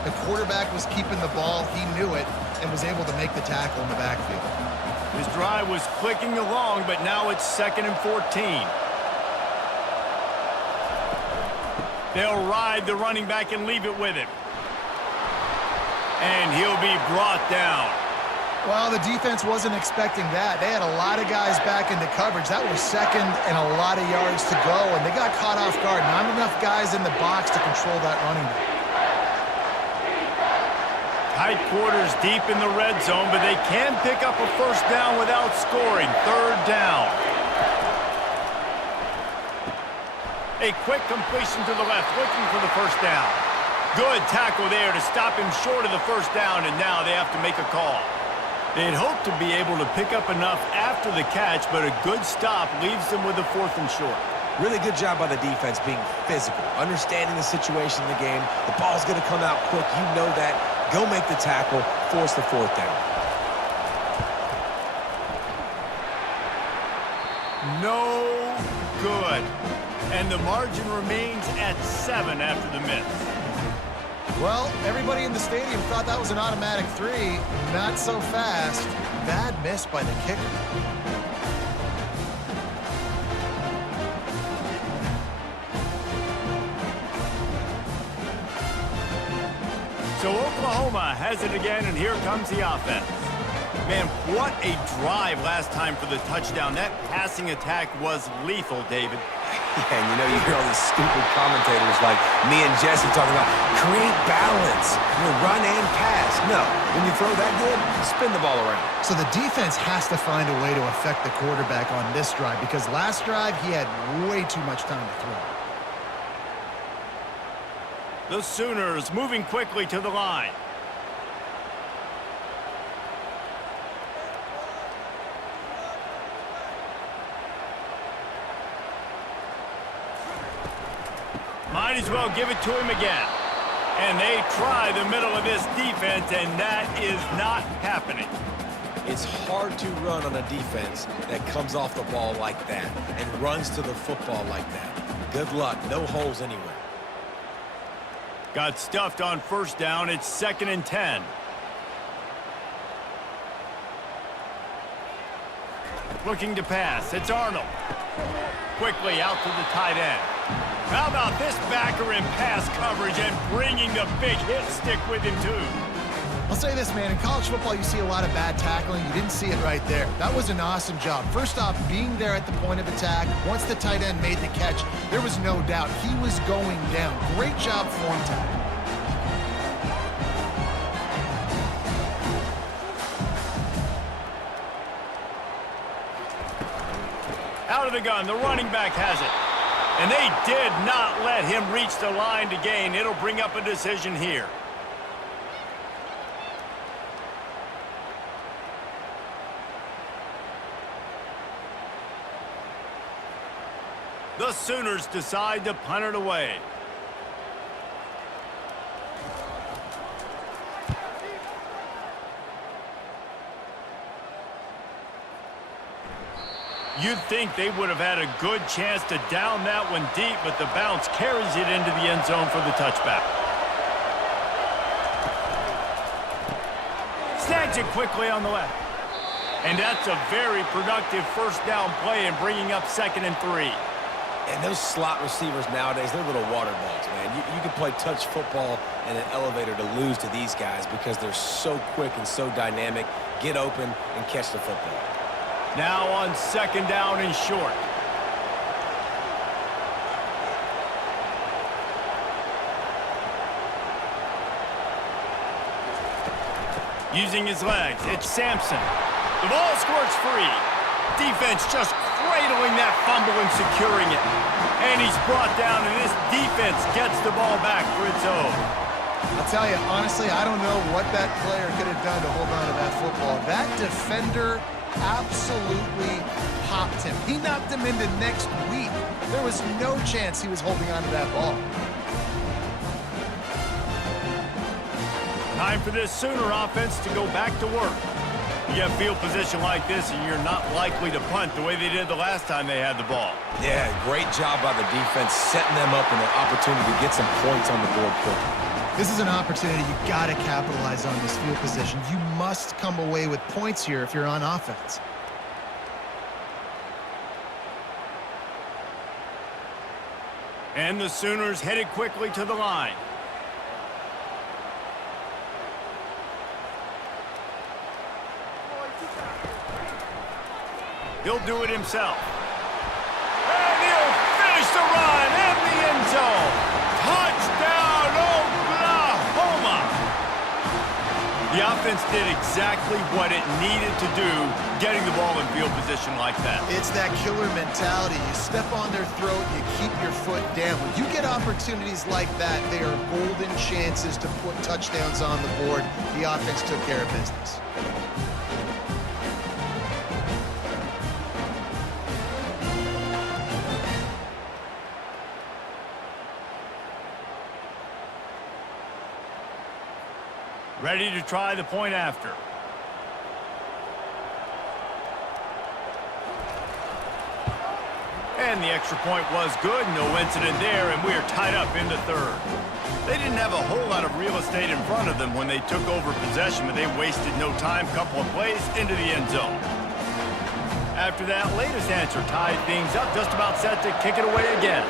The quarterback was keeping the ball. He knew it and was able to make the tackle in the backfield. His drive was clicking along, but now it's 2nd and 14. They'll ride the running back and leave it with him. And he'll be brought down. Well, the defense wasn't expecting that. They had a lot of guys back into coverage. That was second and a lot of yards to go, and they got caught off guard. Not enough guys in the box to control that running back. Tight quarters deep in the red zone, but they can pick up a first down without scoring. Third down. A quick completion to the left, looking for the first down. Good tackle there to stop him short of the first down, and now they have to make a call. They'd hoped to be able to pick up enough after the catch, but a good stop leaves them with a 4th and short. Really good job by the defense being physical, understanding the situation in the game. The ball's going to come out quick. You know that. Go make the tackle, force the 4th down. No good. And the margin remains at 7 after the miss. Well, everybody in the stadium thought that was an automatic 3. Not so fast. Bad miss by the kicker. So Oklahoma has it again, and here comes the offense. Man, what a drive last time for the touchdown. That passing attack was lethal, David. Yeah, and you know, you hear all these stupid commentators like me and Jesse talking about create balance, run and pass. No, when you throw that good, spin the ball around. So the defense has to find a way to affect the quarterback on this drive, because last drive he had way too much time to throw. The Sooners moving quickly to the line. Might as well give it to him again. And they try the middle of this defense, and that is not happening. It's hard to run on a defense that comes off the ball like that and runs to the football like that. Good luck. No holes anywhere. Got stuffed on first down. It's 2nd and 10. Looking to pass. It's Arnold. Quickly out to the tight end. How about this backer in pass coverage and bringing the big hit stick with him, too? I'll say this, man. In college football, you see a lot of bad tackling. You didn't see it right there. That was an awesome job. First off, being there at the point of attack. Once the tight end made the catch, there was no doubt he was going down. Great job form tackle. Out of the gun, the running back has it. And they did not let him reach the line to gain. It'll bring up a decision here. The Sooners decide to punt it away. You'd think they would have had a good chance to down that one deep, but the bounce carries it into the end zone for the touchback. Snags it quickly on the left. And that's a very productive first down play and bringing up 2nd and 3. And those slot receivers nowadays, they're little water bugs, man. You can play touch football in an elevator to lose to these guys because they're so quick and so dynamic. Get open and catch the football. Now on 2nd down and short. Using his legs, it's Sampson. The ball squirts free. Defense just cradling that fumble and securing it. And he's brought down, and this defense gets the ball back for its own. I'll tell you, honestly, I don't know what that player could have done to hold on to that football. That defender absolutely popped him. He knocked him into next week. There was no chance he was holding on to that ball. Time for this Sooner offense to go back to work. You get field position like this, and you're not likely to punt the way they did the last time they had the ball. Yeah, great job by the defense setting them up in an opportunity to get some points on the board quickly. This is an opportunity you got to capitalize on this field position. You must come away with points here if you're on offense. And the Sooners headed quickly to the line. He'll do it himself. And he'll finish the run in the end zone. Touchdown, Oklahoma! The offense did exactly what it needed to do, getting the ball in field position like that. It's that killer mentality. You step on their throat, you keep your foot down. When you get opportunities like that, they are golden chances to put touchdowns on the board. The offense took care of business. Ready to try the point after. And the extra point was good. No incident there, and we are tied up in the 3rd. They didn't have a whole lot of real estate in front of them when they took over possession, but they wasted no time. Couple of plays into the end zone. After that latest answer tied things up, just about set to kick it away again.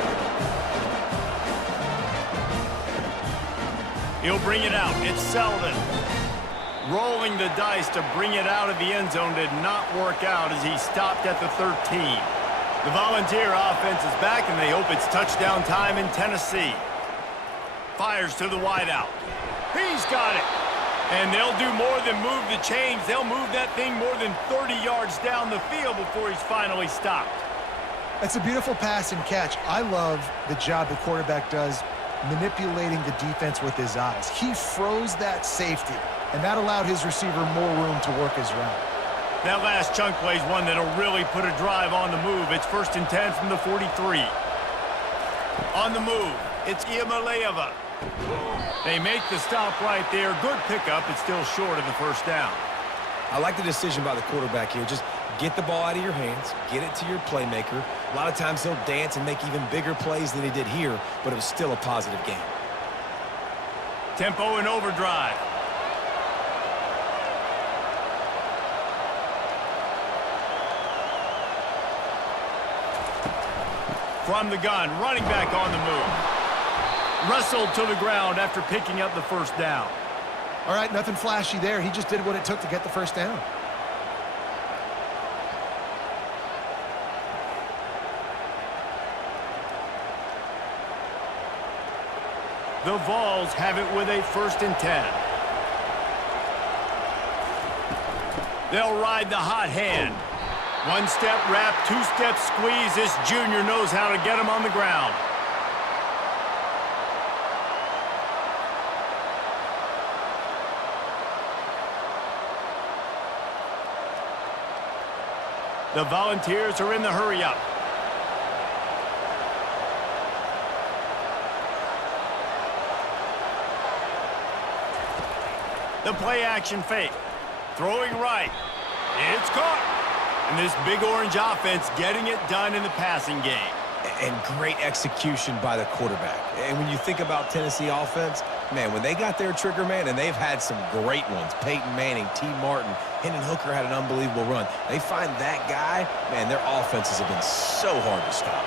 He'll bring it out. It's Selden. Rolling the dice to bring it out of the end zone did not work out as he stopped at the 13. The Volunteer offense is back, and they hope it's touchdown time in Tennessee. Fires to the wideout. He's got it. And they'll do more than move the chains. They'll move that thing more than 30 yards down the field before he's finally stopped. That's a beautiful pass and catch. I love the job the quarterback does manipulating the defense with his eyes. He froze that safety, and that allowed his receiver more room to work his route. That last chunk play is one that'll really put a drive on the move. It's 1st and 10 from the 43. On the move, it's Iamaleava. They make the stop right there. Good pickup. It's still short of the first down. I like the decision by the quarterback here. Just get the ball out of your hands, get it to your playmaker. A lot of times he'll dance and make even bigger plays than he did here, but it was still a positive game. Tempo and overdrive. From the gun, running back on the move. Wrestled to the ground after picking up the first down. All right, nothing flashy there. He just did what it took to get the first down. The Vols have it with a 1st and 10. They'll ride the hot hand. One-step wrap, two-step squeeze. This junior knows how to get him on the ground. The Volunteers are in the hurry-up. The play action fake. Throwing right. It's caught. And this big orange offense getting it done in the passing game. And great execution by the quarterback. And when you think about Tennessee offense, man, when they got their trigger man, and they've had some great ones, Peyton Manning, T. Martin, Hendon Hooker had an unbelievable run. They find that guy, man, their offenses have been so hard to stop.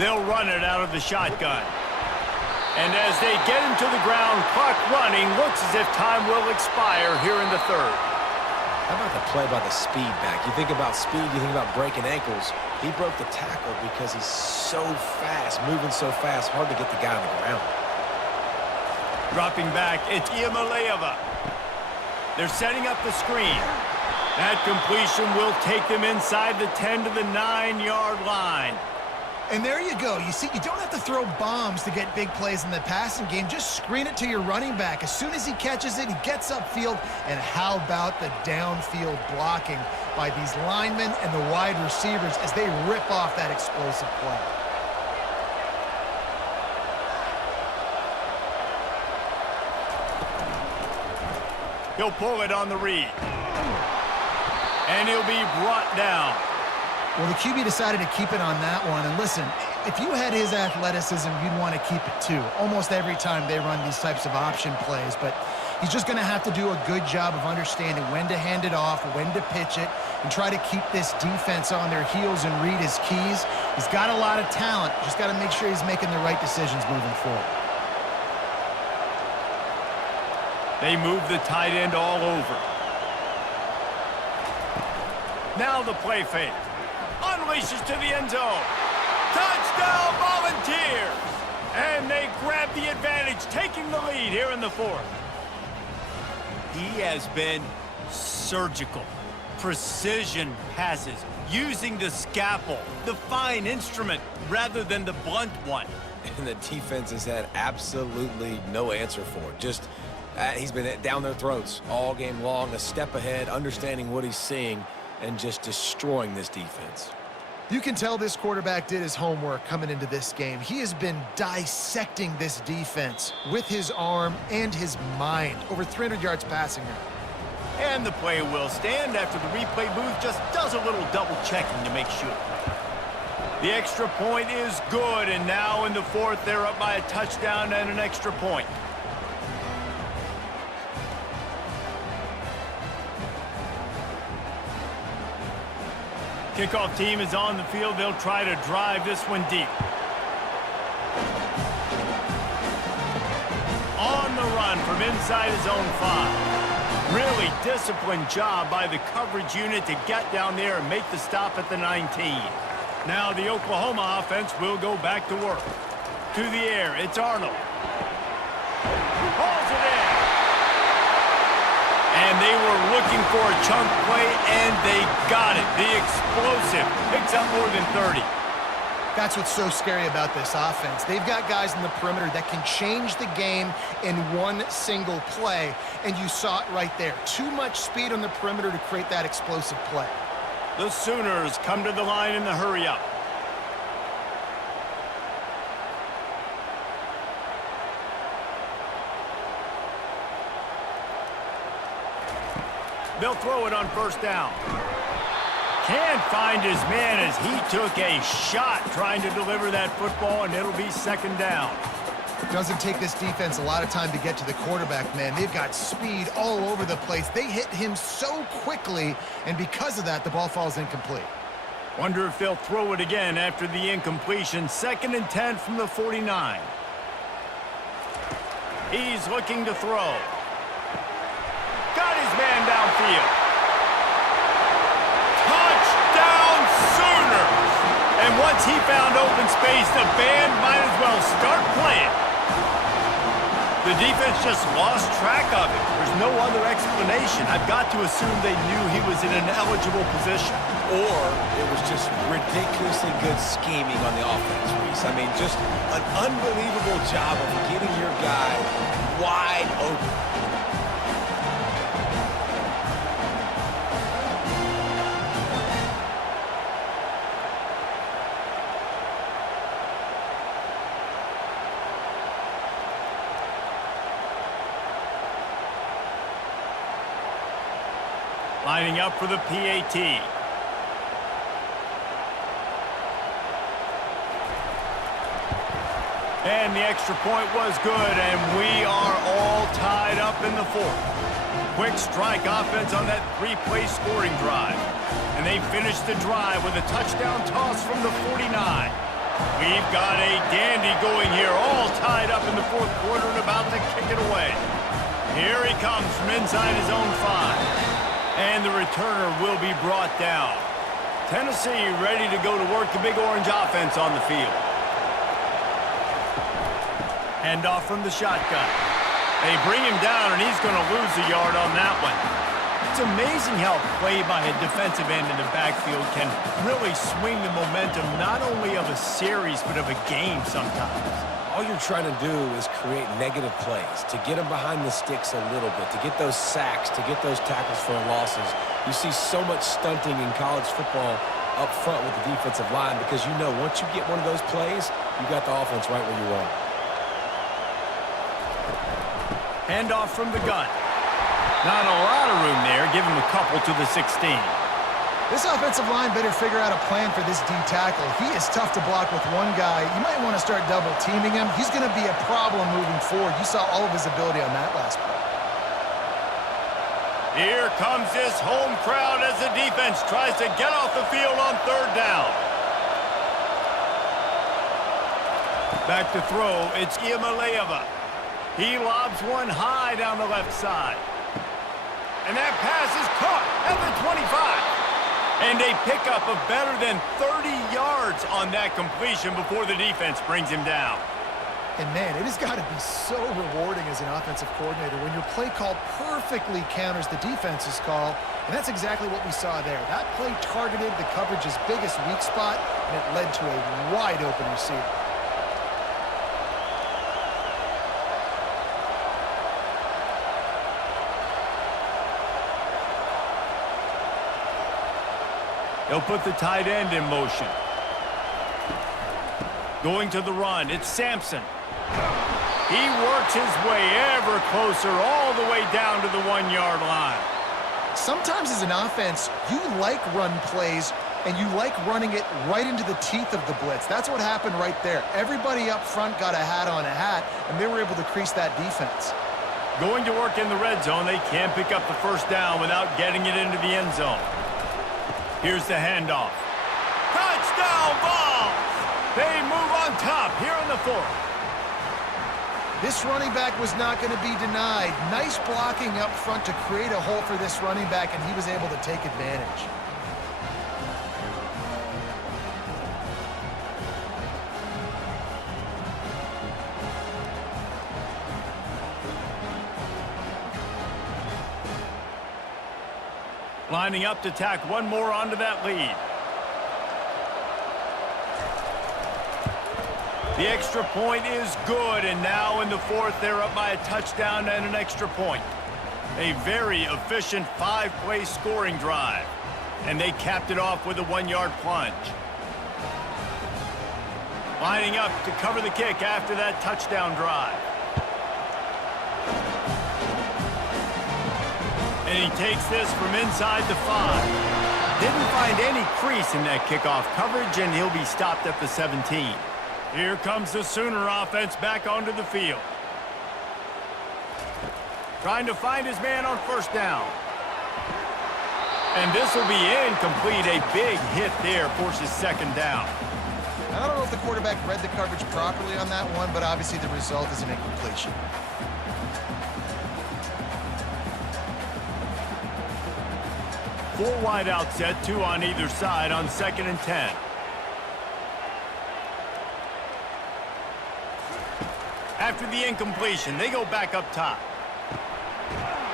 They'll run it out of the shotgun. And as they get him to the ground, clock running, looks as if time will expire here in the third. How about the play by the speed back? You think about speed, you think about breaking ankles. He broke the tackle because he's so fast, moving so fast, hard to get the guy on the ground. Dropping back, it's Iamaleava. They're setting up the screen. That completion will take them inside the 10 to the 9-yard line. And there you go. You see, you don't have to throw bombs to get big plays in the passing game. Just screen it to your running back. As soon as he catches it, he gets upfield. And how about the downfield blocking by these linemen and the wide receivers as they rip off that explosive play? He'll pull it on the read. And he'll be brought down. Well, the QB decided to keep it on that one. And listen, if you had his athleticism, you'd want to keep it too. Almost every time they run these types of option plays. But he's just going to have to do a good job of understanding when to hand it off, when to pitch it, and try to keep this defense on their heels and read his keys. He's got a lot of talent. Just got to make sure he's making the right decisions moving forward. They move the tight end all over. Now the play fake. Unleashes to the end zone. Touchdown, Volunteers! And they grab the advantage, taking the lead here in the fourth. He has been surgical. Precision passes, using the scalpel, the fine instrument, rather than the blunt one. And the defense has had absolutely no answer for it. Just, he's been down their throats all game long, a step ahead, understanding what he's seeing, and just destroying this defense. You can tell this quarterback did his homework coming into this game. He has been dissecting this defense with his arm and his mind. Over 300 yards passing now. And the play will stand after the replay booth just does a little double checking to make sure. The extra point is good, and now in the fourth, they're up by a touchdown and an extra point. Kickoff team is on the field. They'll try to drive this one deep. On the run from inside his own 5. Really disciplined job by the coverage unit to get down there and make the stop at the 19. Now the Oklahoma offense will go back to work. To the air, it's Arnold. Hauls it in. And they were looking for a chunk play, and they got it. The explosive picks up more than 30. That's what's so scary about this offense. They've got guys in the perimeter that can change the game in one single play, and you saw it right there. Too much speed on the perimeter to create that explosive play. The Sooners come to the line in the hurry-up. They'll throw it on first down. Can't find his man as he took a shot trying to deliver that football, and it'll be second down. Doesn't take this defense a lot of time to get to the quarterback, man. They've got speed all over the place. They hit him so quickly, and because of that, the ball falls incomplete. Wonder if they'll throw it again after the incompletion. 2nd and 10 from the 49. He's looking to throw. Got his man downfield. Touchdown Sooners! And once he found open space, the band might as well start playing. The defense just lost track of it. There's no other explanation. I've got to assume they knew he was in an eligible position. Or it was just ridiculously good scheming on the offense, Reese. I mean, just an unbelievable job of getting your guy wide open. Lining up for the PAT. And the extra point was good, and we are all tied up in the fourth. Quick strike offense on that three-play scoring drive. And they finished the drive with a touchdown toss from the 49. We've got a dandy going here, all tied up in the fourth quarter and about to kick it away. Here he comes from inside his own 5. And the returner will be brought down. Tennessee ready to go to work the big orange offense on the field. Handoff from the shotgun. They bring him down, and he's going to lose a yard on that one. It's amazing how play by a defensive end in the backfield can really swing the momentum not only of a series but of a game sometimes. All you're trying to do is create negative plays, to get them behind the sticks a little bit, to get those sacks, to get those tackles for losses. You see so much stunting in college football up front with the defensive line because you know once you get one of those plays, you got the offense right where you want. Handoff from the gun. Not a lot of room there. Give him a couple to the 16. This offensive line better figure out a plan for this D tackle. He is tough to block with one guy. You might want to start double teaming him. He's going to be a problem moving forward. You saw all of his ability on that last play. Here comes this home crowd as the defense tries to get off the field on third down. Back to throw. It's Iamaleava. He lobs one high down the left side. And that pass is caught at the 25. And a pickup of better than 30 yards on that completion before the defense brings him down. And man, it has got to be so rewarding as an offensive coordinator when your play call perfectly counters the defense's call. And that's exactly what we saw there. That play targeted the coverage's biggest weak spot, and it led to a wide open receiver. They'll put the tight end in motion. Going to the run, it's Sampson. He works his way ever closer all the way down to the 1-yard line. Sometimes as an offense, you like run plays, and you like running it right into the teeth of the blitz. That's what happened right there. Everybody up front got a hat on a hat, and they were able to crease that defense. Going to work in the red zone, they can't pick up the first down without getting it into the end zone. Here's the handoff. Touchdown ball! They move on top here in the fourth. This running back was not going to be denied. Nice blocking up front to create a hole for this running back, and he was able to take advantage. Lining up to tack one more onto that lead. The extra point is good, and now in the fourth, they're up by a touchdown and an extra point. A very efficient 5-play scoring drive, and they capped it off with a 1-yard plunge. Lining up to cover the kick after that touchdown drive. And he takes this from inside the 5. Didn't find any crease in that kickoff coverage, and he'll be stopped at the 17. Here comes the Sooner offense back onto the field. Trying to find his man on first down. And this will be incomplete. A big hit there forces second down. I don't know if the quarterback read the coverage properly on that one, but obviously the result is an incompletion. Four wide out set, 2 on either side on 2nd and 10. After the incompletion, they go back up top.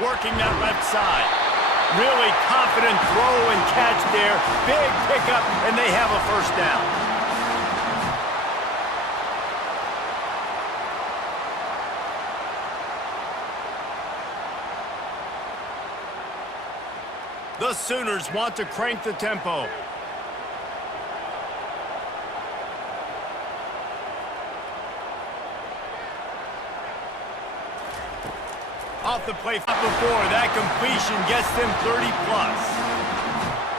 Working that left side. Really confident throw and catch there. Big pickup, and they have a first down. The Sooners want to crank the tempo. Off off the play before. That completion gets them 30+.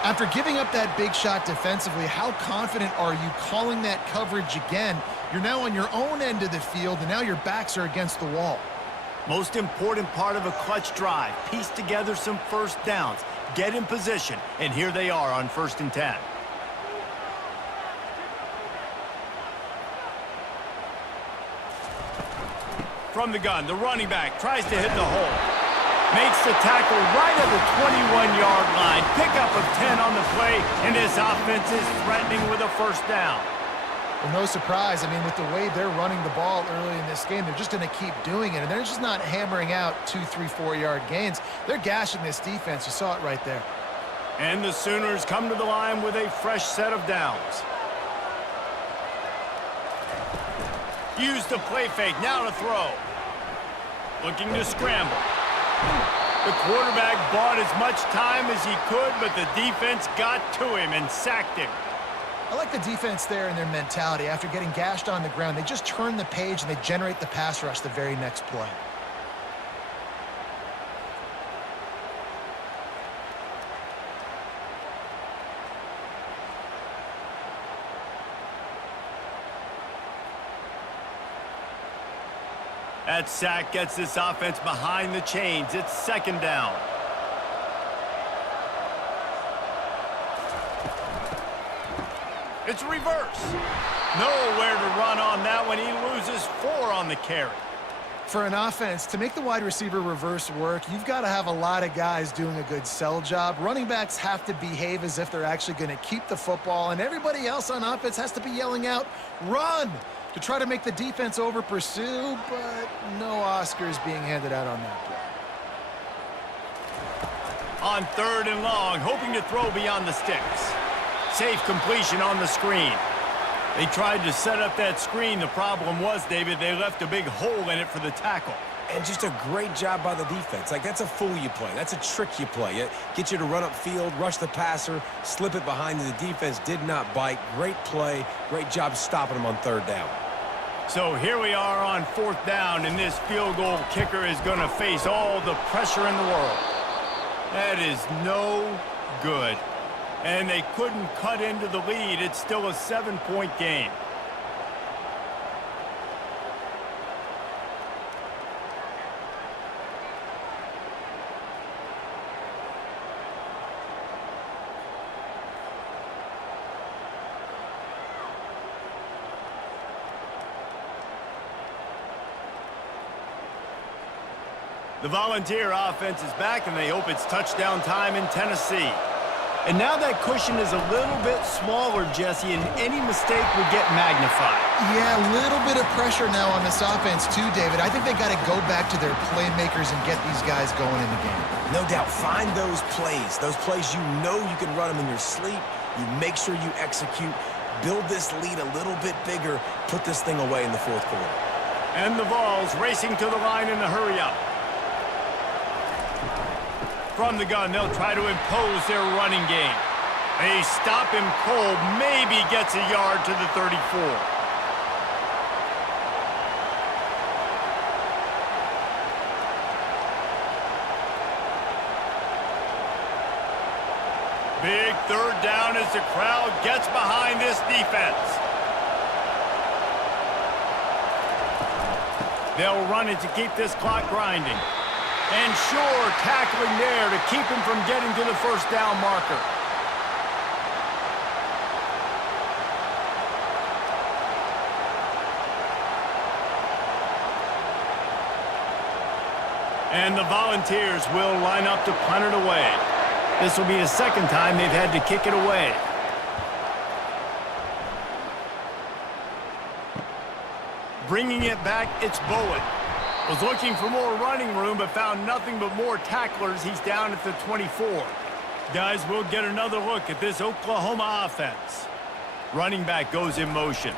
After giving up that big shot defensively, how confident are you calling that coverage again? You're now on your own end of the field, and now your backs are against the wall. Most important part of a clutch drive. Piece together some first downs. Get in position, and here they are on 1st and 10. From the gun, the running back tries to hit the hole. Makes the tackle right at the 21-yard line. Pickup of 10 on the play, and this offense is threatening with a first down. Well, no surprise. I mean, with the way they're running the ball early in this game, they're just going to keep doing it, and they're just not hammering out 2, 3, 4-yard gains. They're gashing this defense. You saw it right there. And the Sooners come to the line with a fresh set of downs. Use the play fake, now to throw. Looking to scramble. The quarterback bought as much time as he could, but the defense got to him and sacked him. I like the defense there and their mentality. After getting gashed on the ground, they just turn the page and they generate the pass rush the very next play. That sack gets this offense behind the chains. It's 2nd down. It's reverse. Nowhere to run on that one. He loses 4 on the carry. For an offense, to make the wide receiver reverse work, you've got to have a lot of guys doing a good sell job. Running backs have to behave as if they're actually going to keep the football, and everybody else on offense has to be yelling out, "Run!" to try to make the defense over-pursue, but no Oscars being handed out on that play. On 3rd and long, hoping to throw beyond the sticks. Safe completion on the screen. They tried to set up that screen. The problem was, David, they left a big hole in it for the tackle. And just a great job by the defense. Like, that's a fool you play. That's a trick you play. It gets you to run upfield, rush the passer, slip it behind you. The defense did not bite. Great play. Great job stopping them on 3rd down. So here we are on 4th down, and this field goal kicker is going to face all the pressure in the world. That is no good. And they couldn't cut into the lead. It's still a 7-point game. The Volunteer offense is back, and they hope it's touchdown time in Tennessee. And now that cushion is a little bit smaller, Jesse, and any mistake would get magnified. Yeah, a little bit of pressure now on this offense too, David. I think they got to go back to their playmakers and get these guys going in the game. No doubt. Find those plays you know you can run them in your sleep. You make sure you execute. Build this lead a little bit bigger. Put this thing away in the 4th quarter. And the Vols racing to the line in a hurry-up. From the gun, they'll try to impose their running game. They stop him cold, maybe gets a yard to the 34. Big 3rd down as the crowd gets behind this defense. They'll run it to keep this clock grinding. And sure, tackling there to keep him from getting to the 1st down marker. And the Volunteers will line up to punt it away. This will be the 2nd time they've had to kick it away. Bringing it back, it's Bowen. Was looking for more running room, but found nothing but more tacklers. He's down at the 24. Guys, we'll get another look at this Oklahoma offense. Running back goes in motion.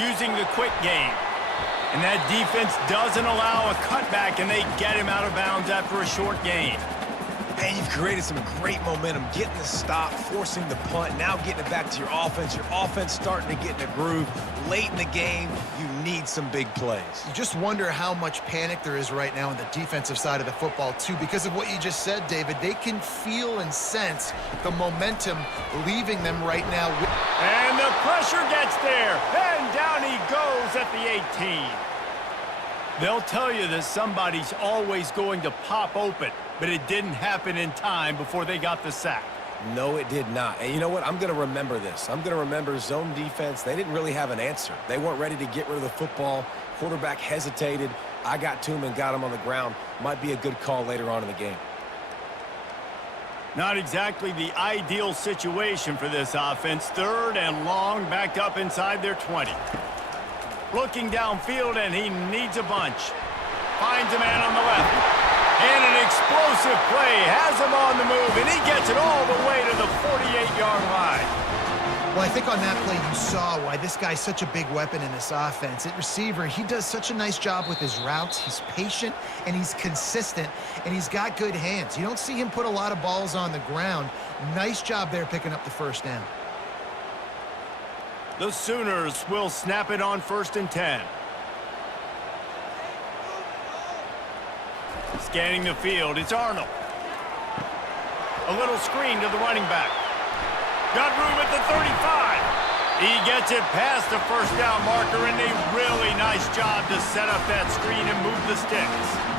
Using the quick game. And that defense doesn't allow a cutback, and they get him out of bounds after a short gain. And you've created some great momentum, getting the stop, forcing the punt, now getting it back to your offense. Your offense starting to get in a groove. Late in the game, you need some big plays. You just wonder how much panic there is right now on the defensive side of the football, too, because of what you just said, David. They can feel and sense the momentum leaving them right now. And the pressure gets there, and down he goes at the 18. They'll tell you that somebody's always going to pop open, but it didn't happen in time before they got the sack. No, it did not. And you know what? I'm going to remember this. I'm going to remember zone defense. They didn't really have an answer. They weren't ready to get rid of the football. Quarterback hesitated. I got to him and got him on the ground. Might be a good call later on in the game. Not exactly the ideal situation for this offense. 3rd and long, backed up inside their 20. Looking downfield, and he needs a bunch. Finds a man on the left. And an explosive play has him on the move, and he gets it all the way to the 48-yard line. Well, I think on that play you saw why this guy's such a big weapon in this offense. At receiver, he does such a nice job with his routes. He's patient, and he's consistent, and he's got good hands. You don't see him put a lot of balls on the ground. Nice job there picking up the first down. The Sooners will snap it on 1st and 10. Scanning the field, it's Arnold. A little screen to the running back. Got room at the 35. He gets it past the first down marker, and a really nice job to set up that screen and move the sticks.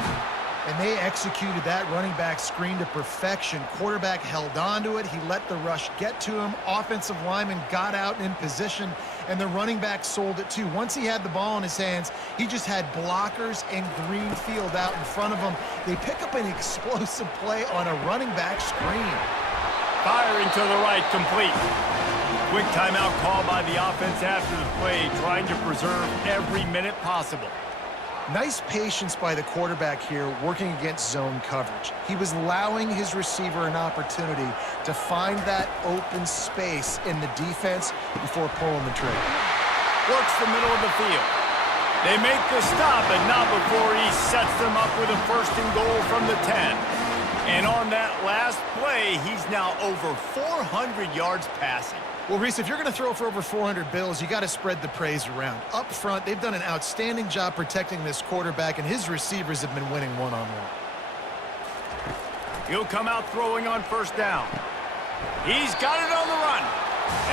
And they executed that running back screen to perfection. Quarterback held on to it. He let the rush get to him. Offensive lineman got out in position, and the running back sold it too. Once he had the ball in his hands, he just had blockers and green field out in front of him. They pick up an explosive play on a running back screen. Firing to the right, complete. Quick timeout call by the offense after the play, trying to preserve every minute possible. Nice patience by the quarterback here, working against zone coverage. He was allowing his receiver an opportunity to find that open space in the defense before pulling the trigger. Works the middle of the field. They make the stop, but not before he sets them up with a 1st and goal from the 10. And on that last play, he's now over 400 yards passing. Well, Reese, if you're going to throw for over 400 bills, you got to spread the praise around. Up front, they've done an outstanding job protecting this quarterback, and his receivers have been winning one-on-one. He'll come out throwing on 1st down. He's got it on the run.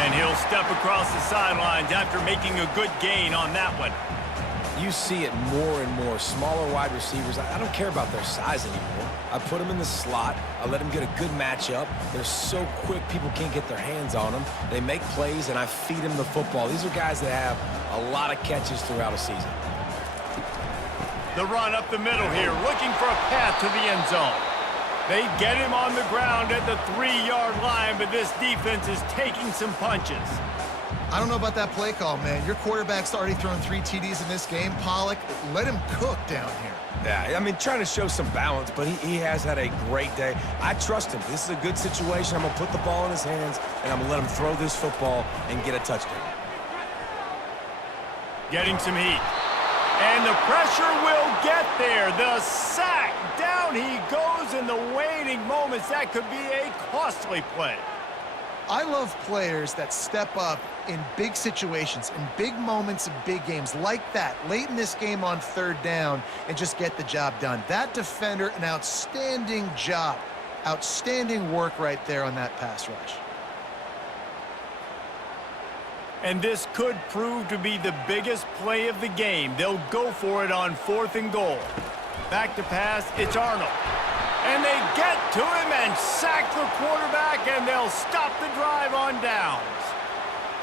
And he'll step across the sidelines after making a good gain on that one. You see it more and more. Smaller wide receivers, I don't care about their size anymore. I put them in the slot. I let them get a good matchup. They're so quick, people can't get their hands on them. They make plays, and I feed them the football. These are guys that have a lot of catches throughout a season. The run up the middle here, looking for a path to the end zone. They get him on the ground at the 3-yard line, but this defense is taking some punches. I don't know about that play call, man. Your quarterback's already thrown 3 TDs in this game. Pollock, let him cook down here. Yeah, I mean, trying to show some balance, but he has had a great day. I trust him. This is a good situation. I'm going to put the ball in his hands, and I'm going to let him throw this football and get a touchdown. Getting some heat. And the pressure will get there. The sack. Down he goes in the waning moments. That could be a costly play. I love players that step up in big situations, in big moments of big games like that, late in this game on 3rd down, and just get the job done. That defender, an outstanding job. Outstanding work right there on that pass rush. And this could prove to be the biggest play of the game. They'll go for it on 4th and goal. Back to pass, it's Arnold. And they get to him and sack the quarterback, and they'll stop the drive on downs.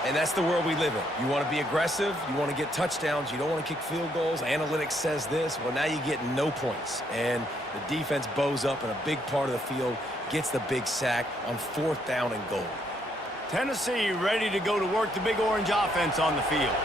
And that's the world we live in. You want to be aggressive. You want to get touchdowns. You don't want to kick field goals. Analytics says this. Well, now you get no points. And the defense bows up in a big part of the field, gets the big sack on 4th down and goal. Tennessee ready to go to work the Big Orange offense on the field.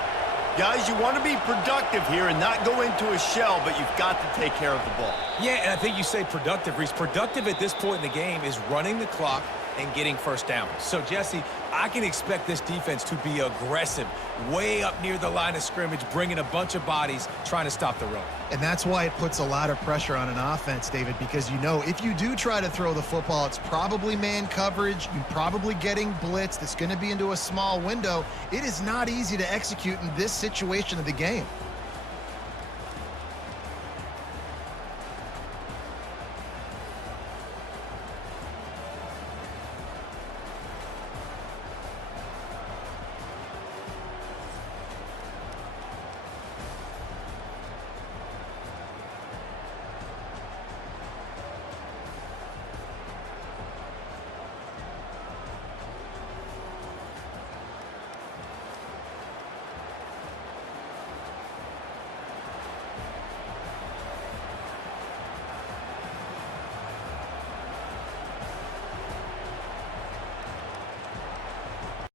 Guys, you want to be productive here and not go into a shell, but you've got to take care of the ball. Yeah, and I think you say productive, Reese. Productive at this point in the game is running the clock and getting 1st down. So, Jesse, I can expect this defense to be aggressive, way up near the line of scrimmage, bringing a bunch of bodies, trying to stop the run. And that's why it puts a lot of pressure on an offense, David, because you know if you do try to throw the football, it's probably man coverage. You're probably getting blitzed. It's going to be into a small window. It is not easy to execute in this situation of the game.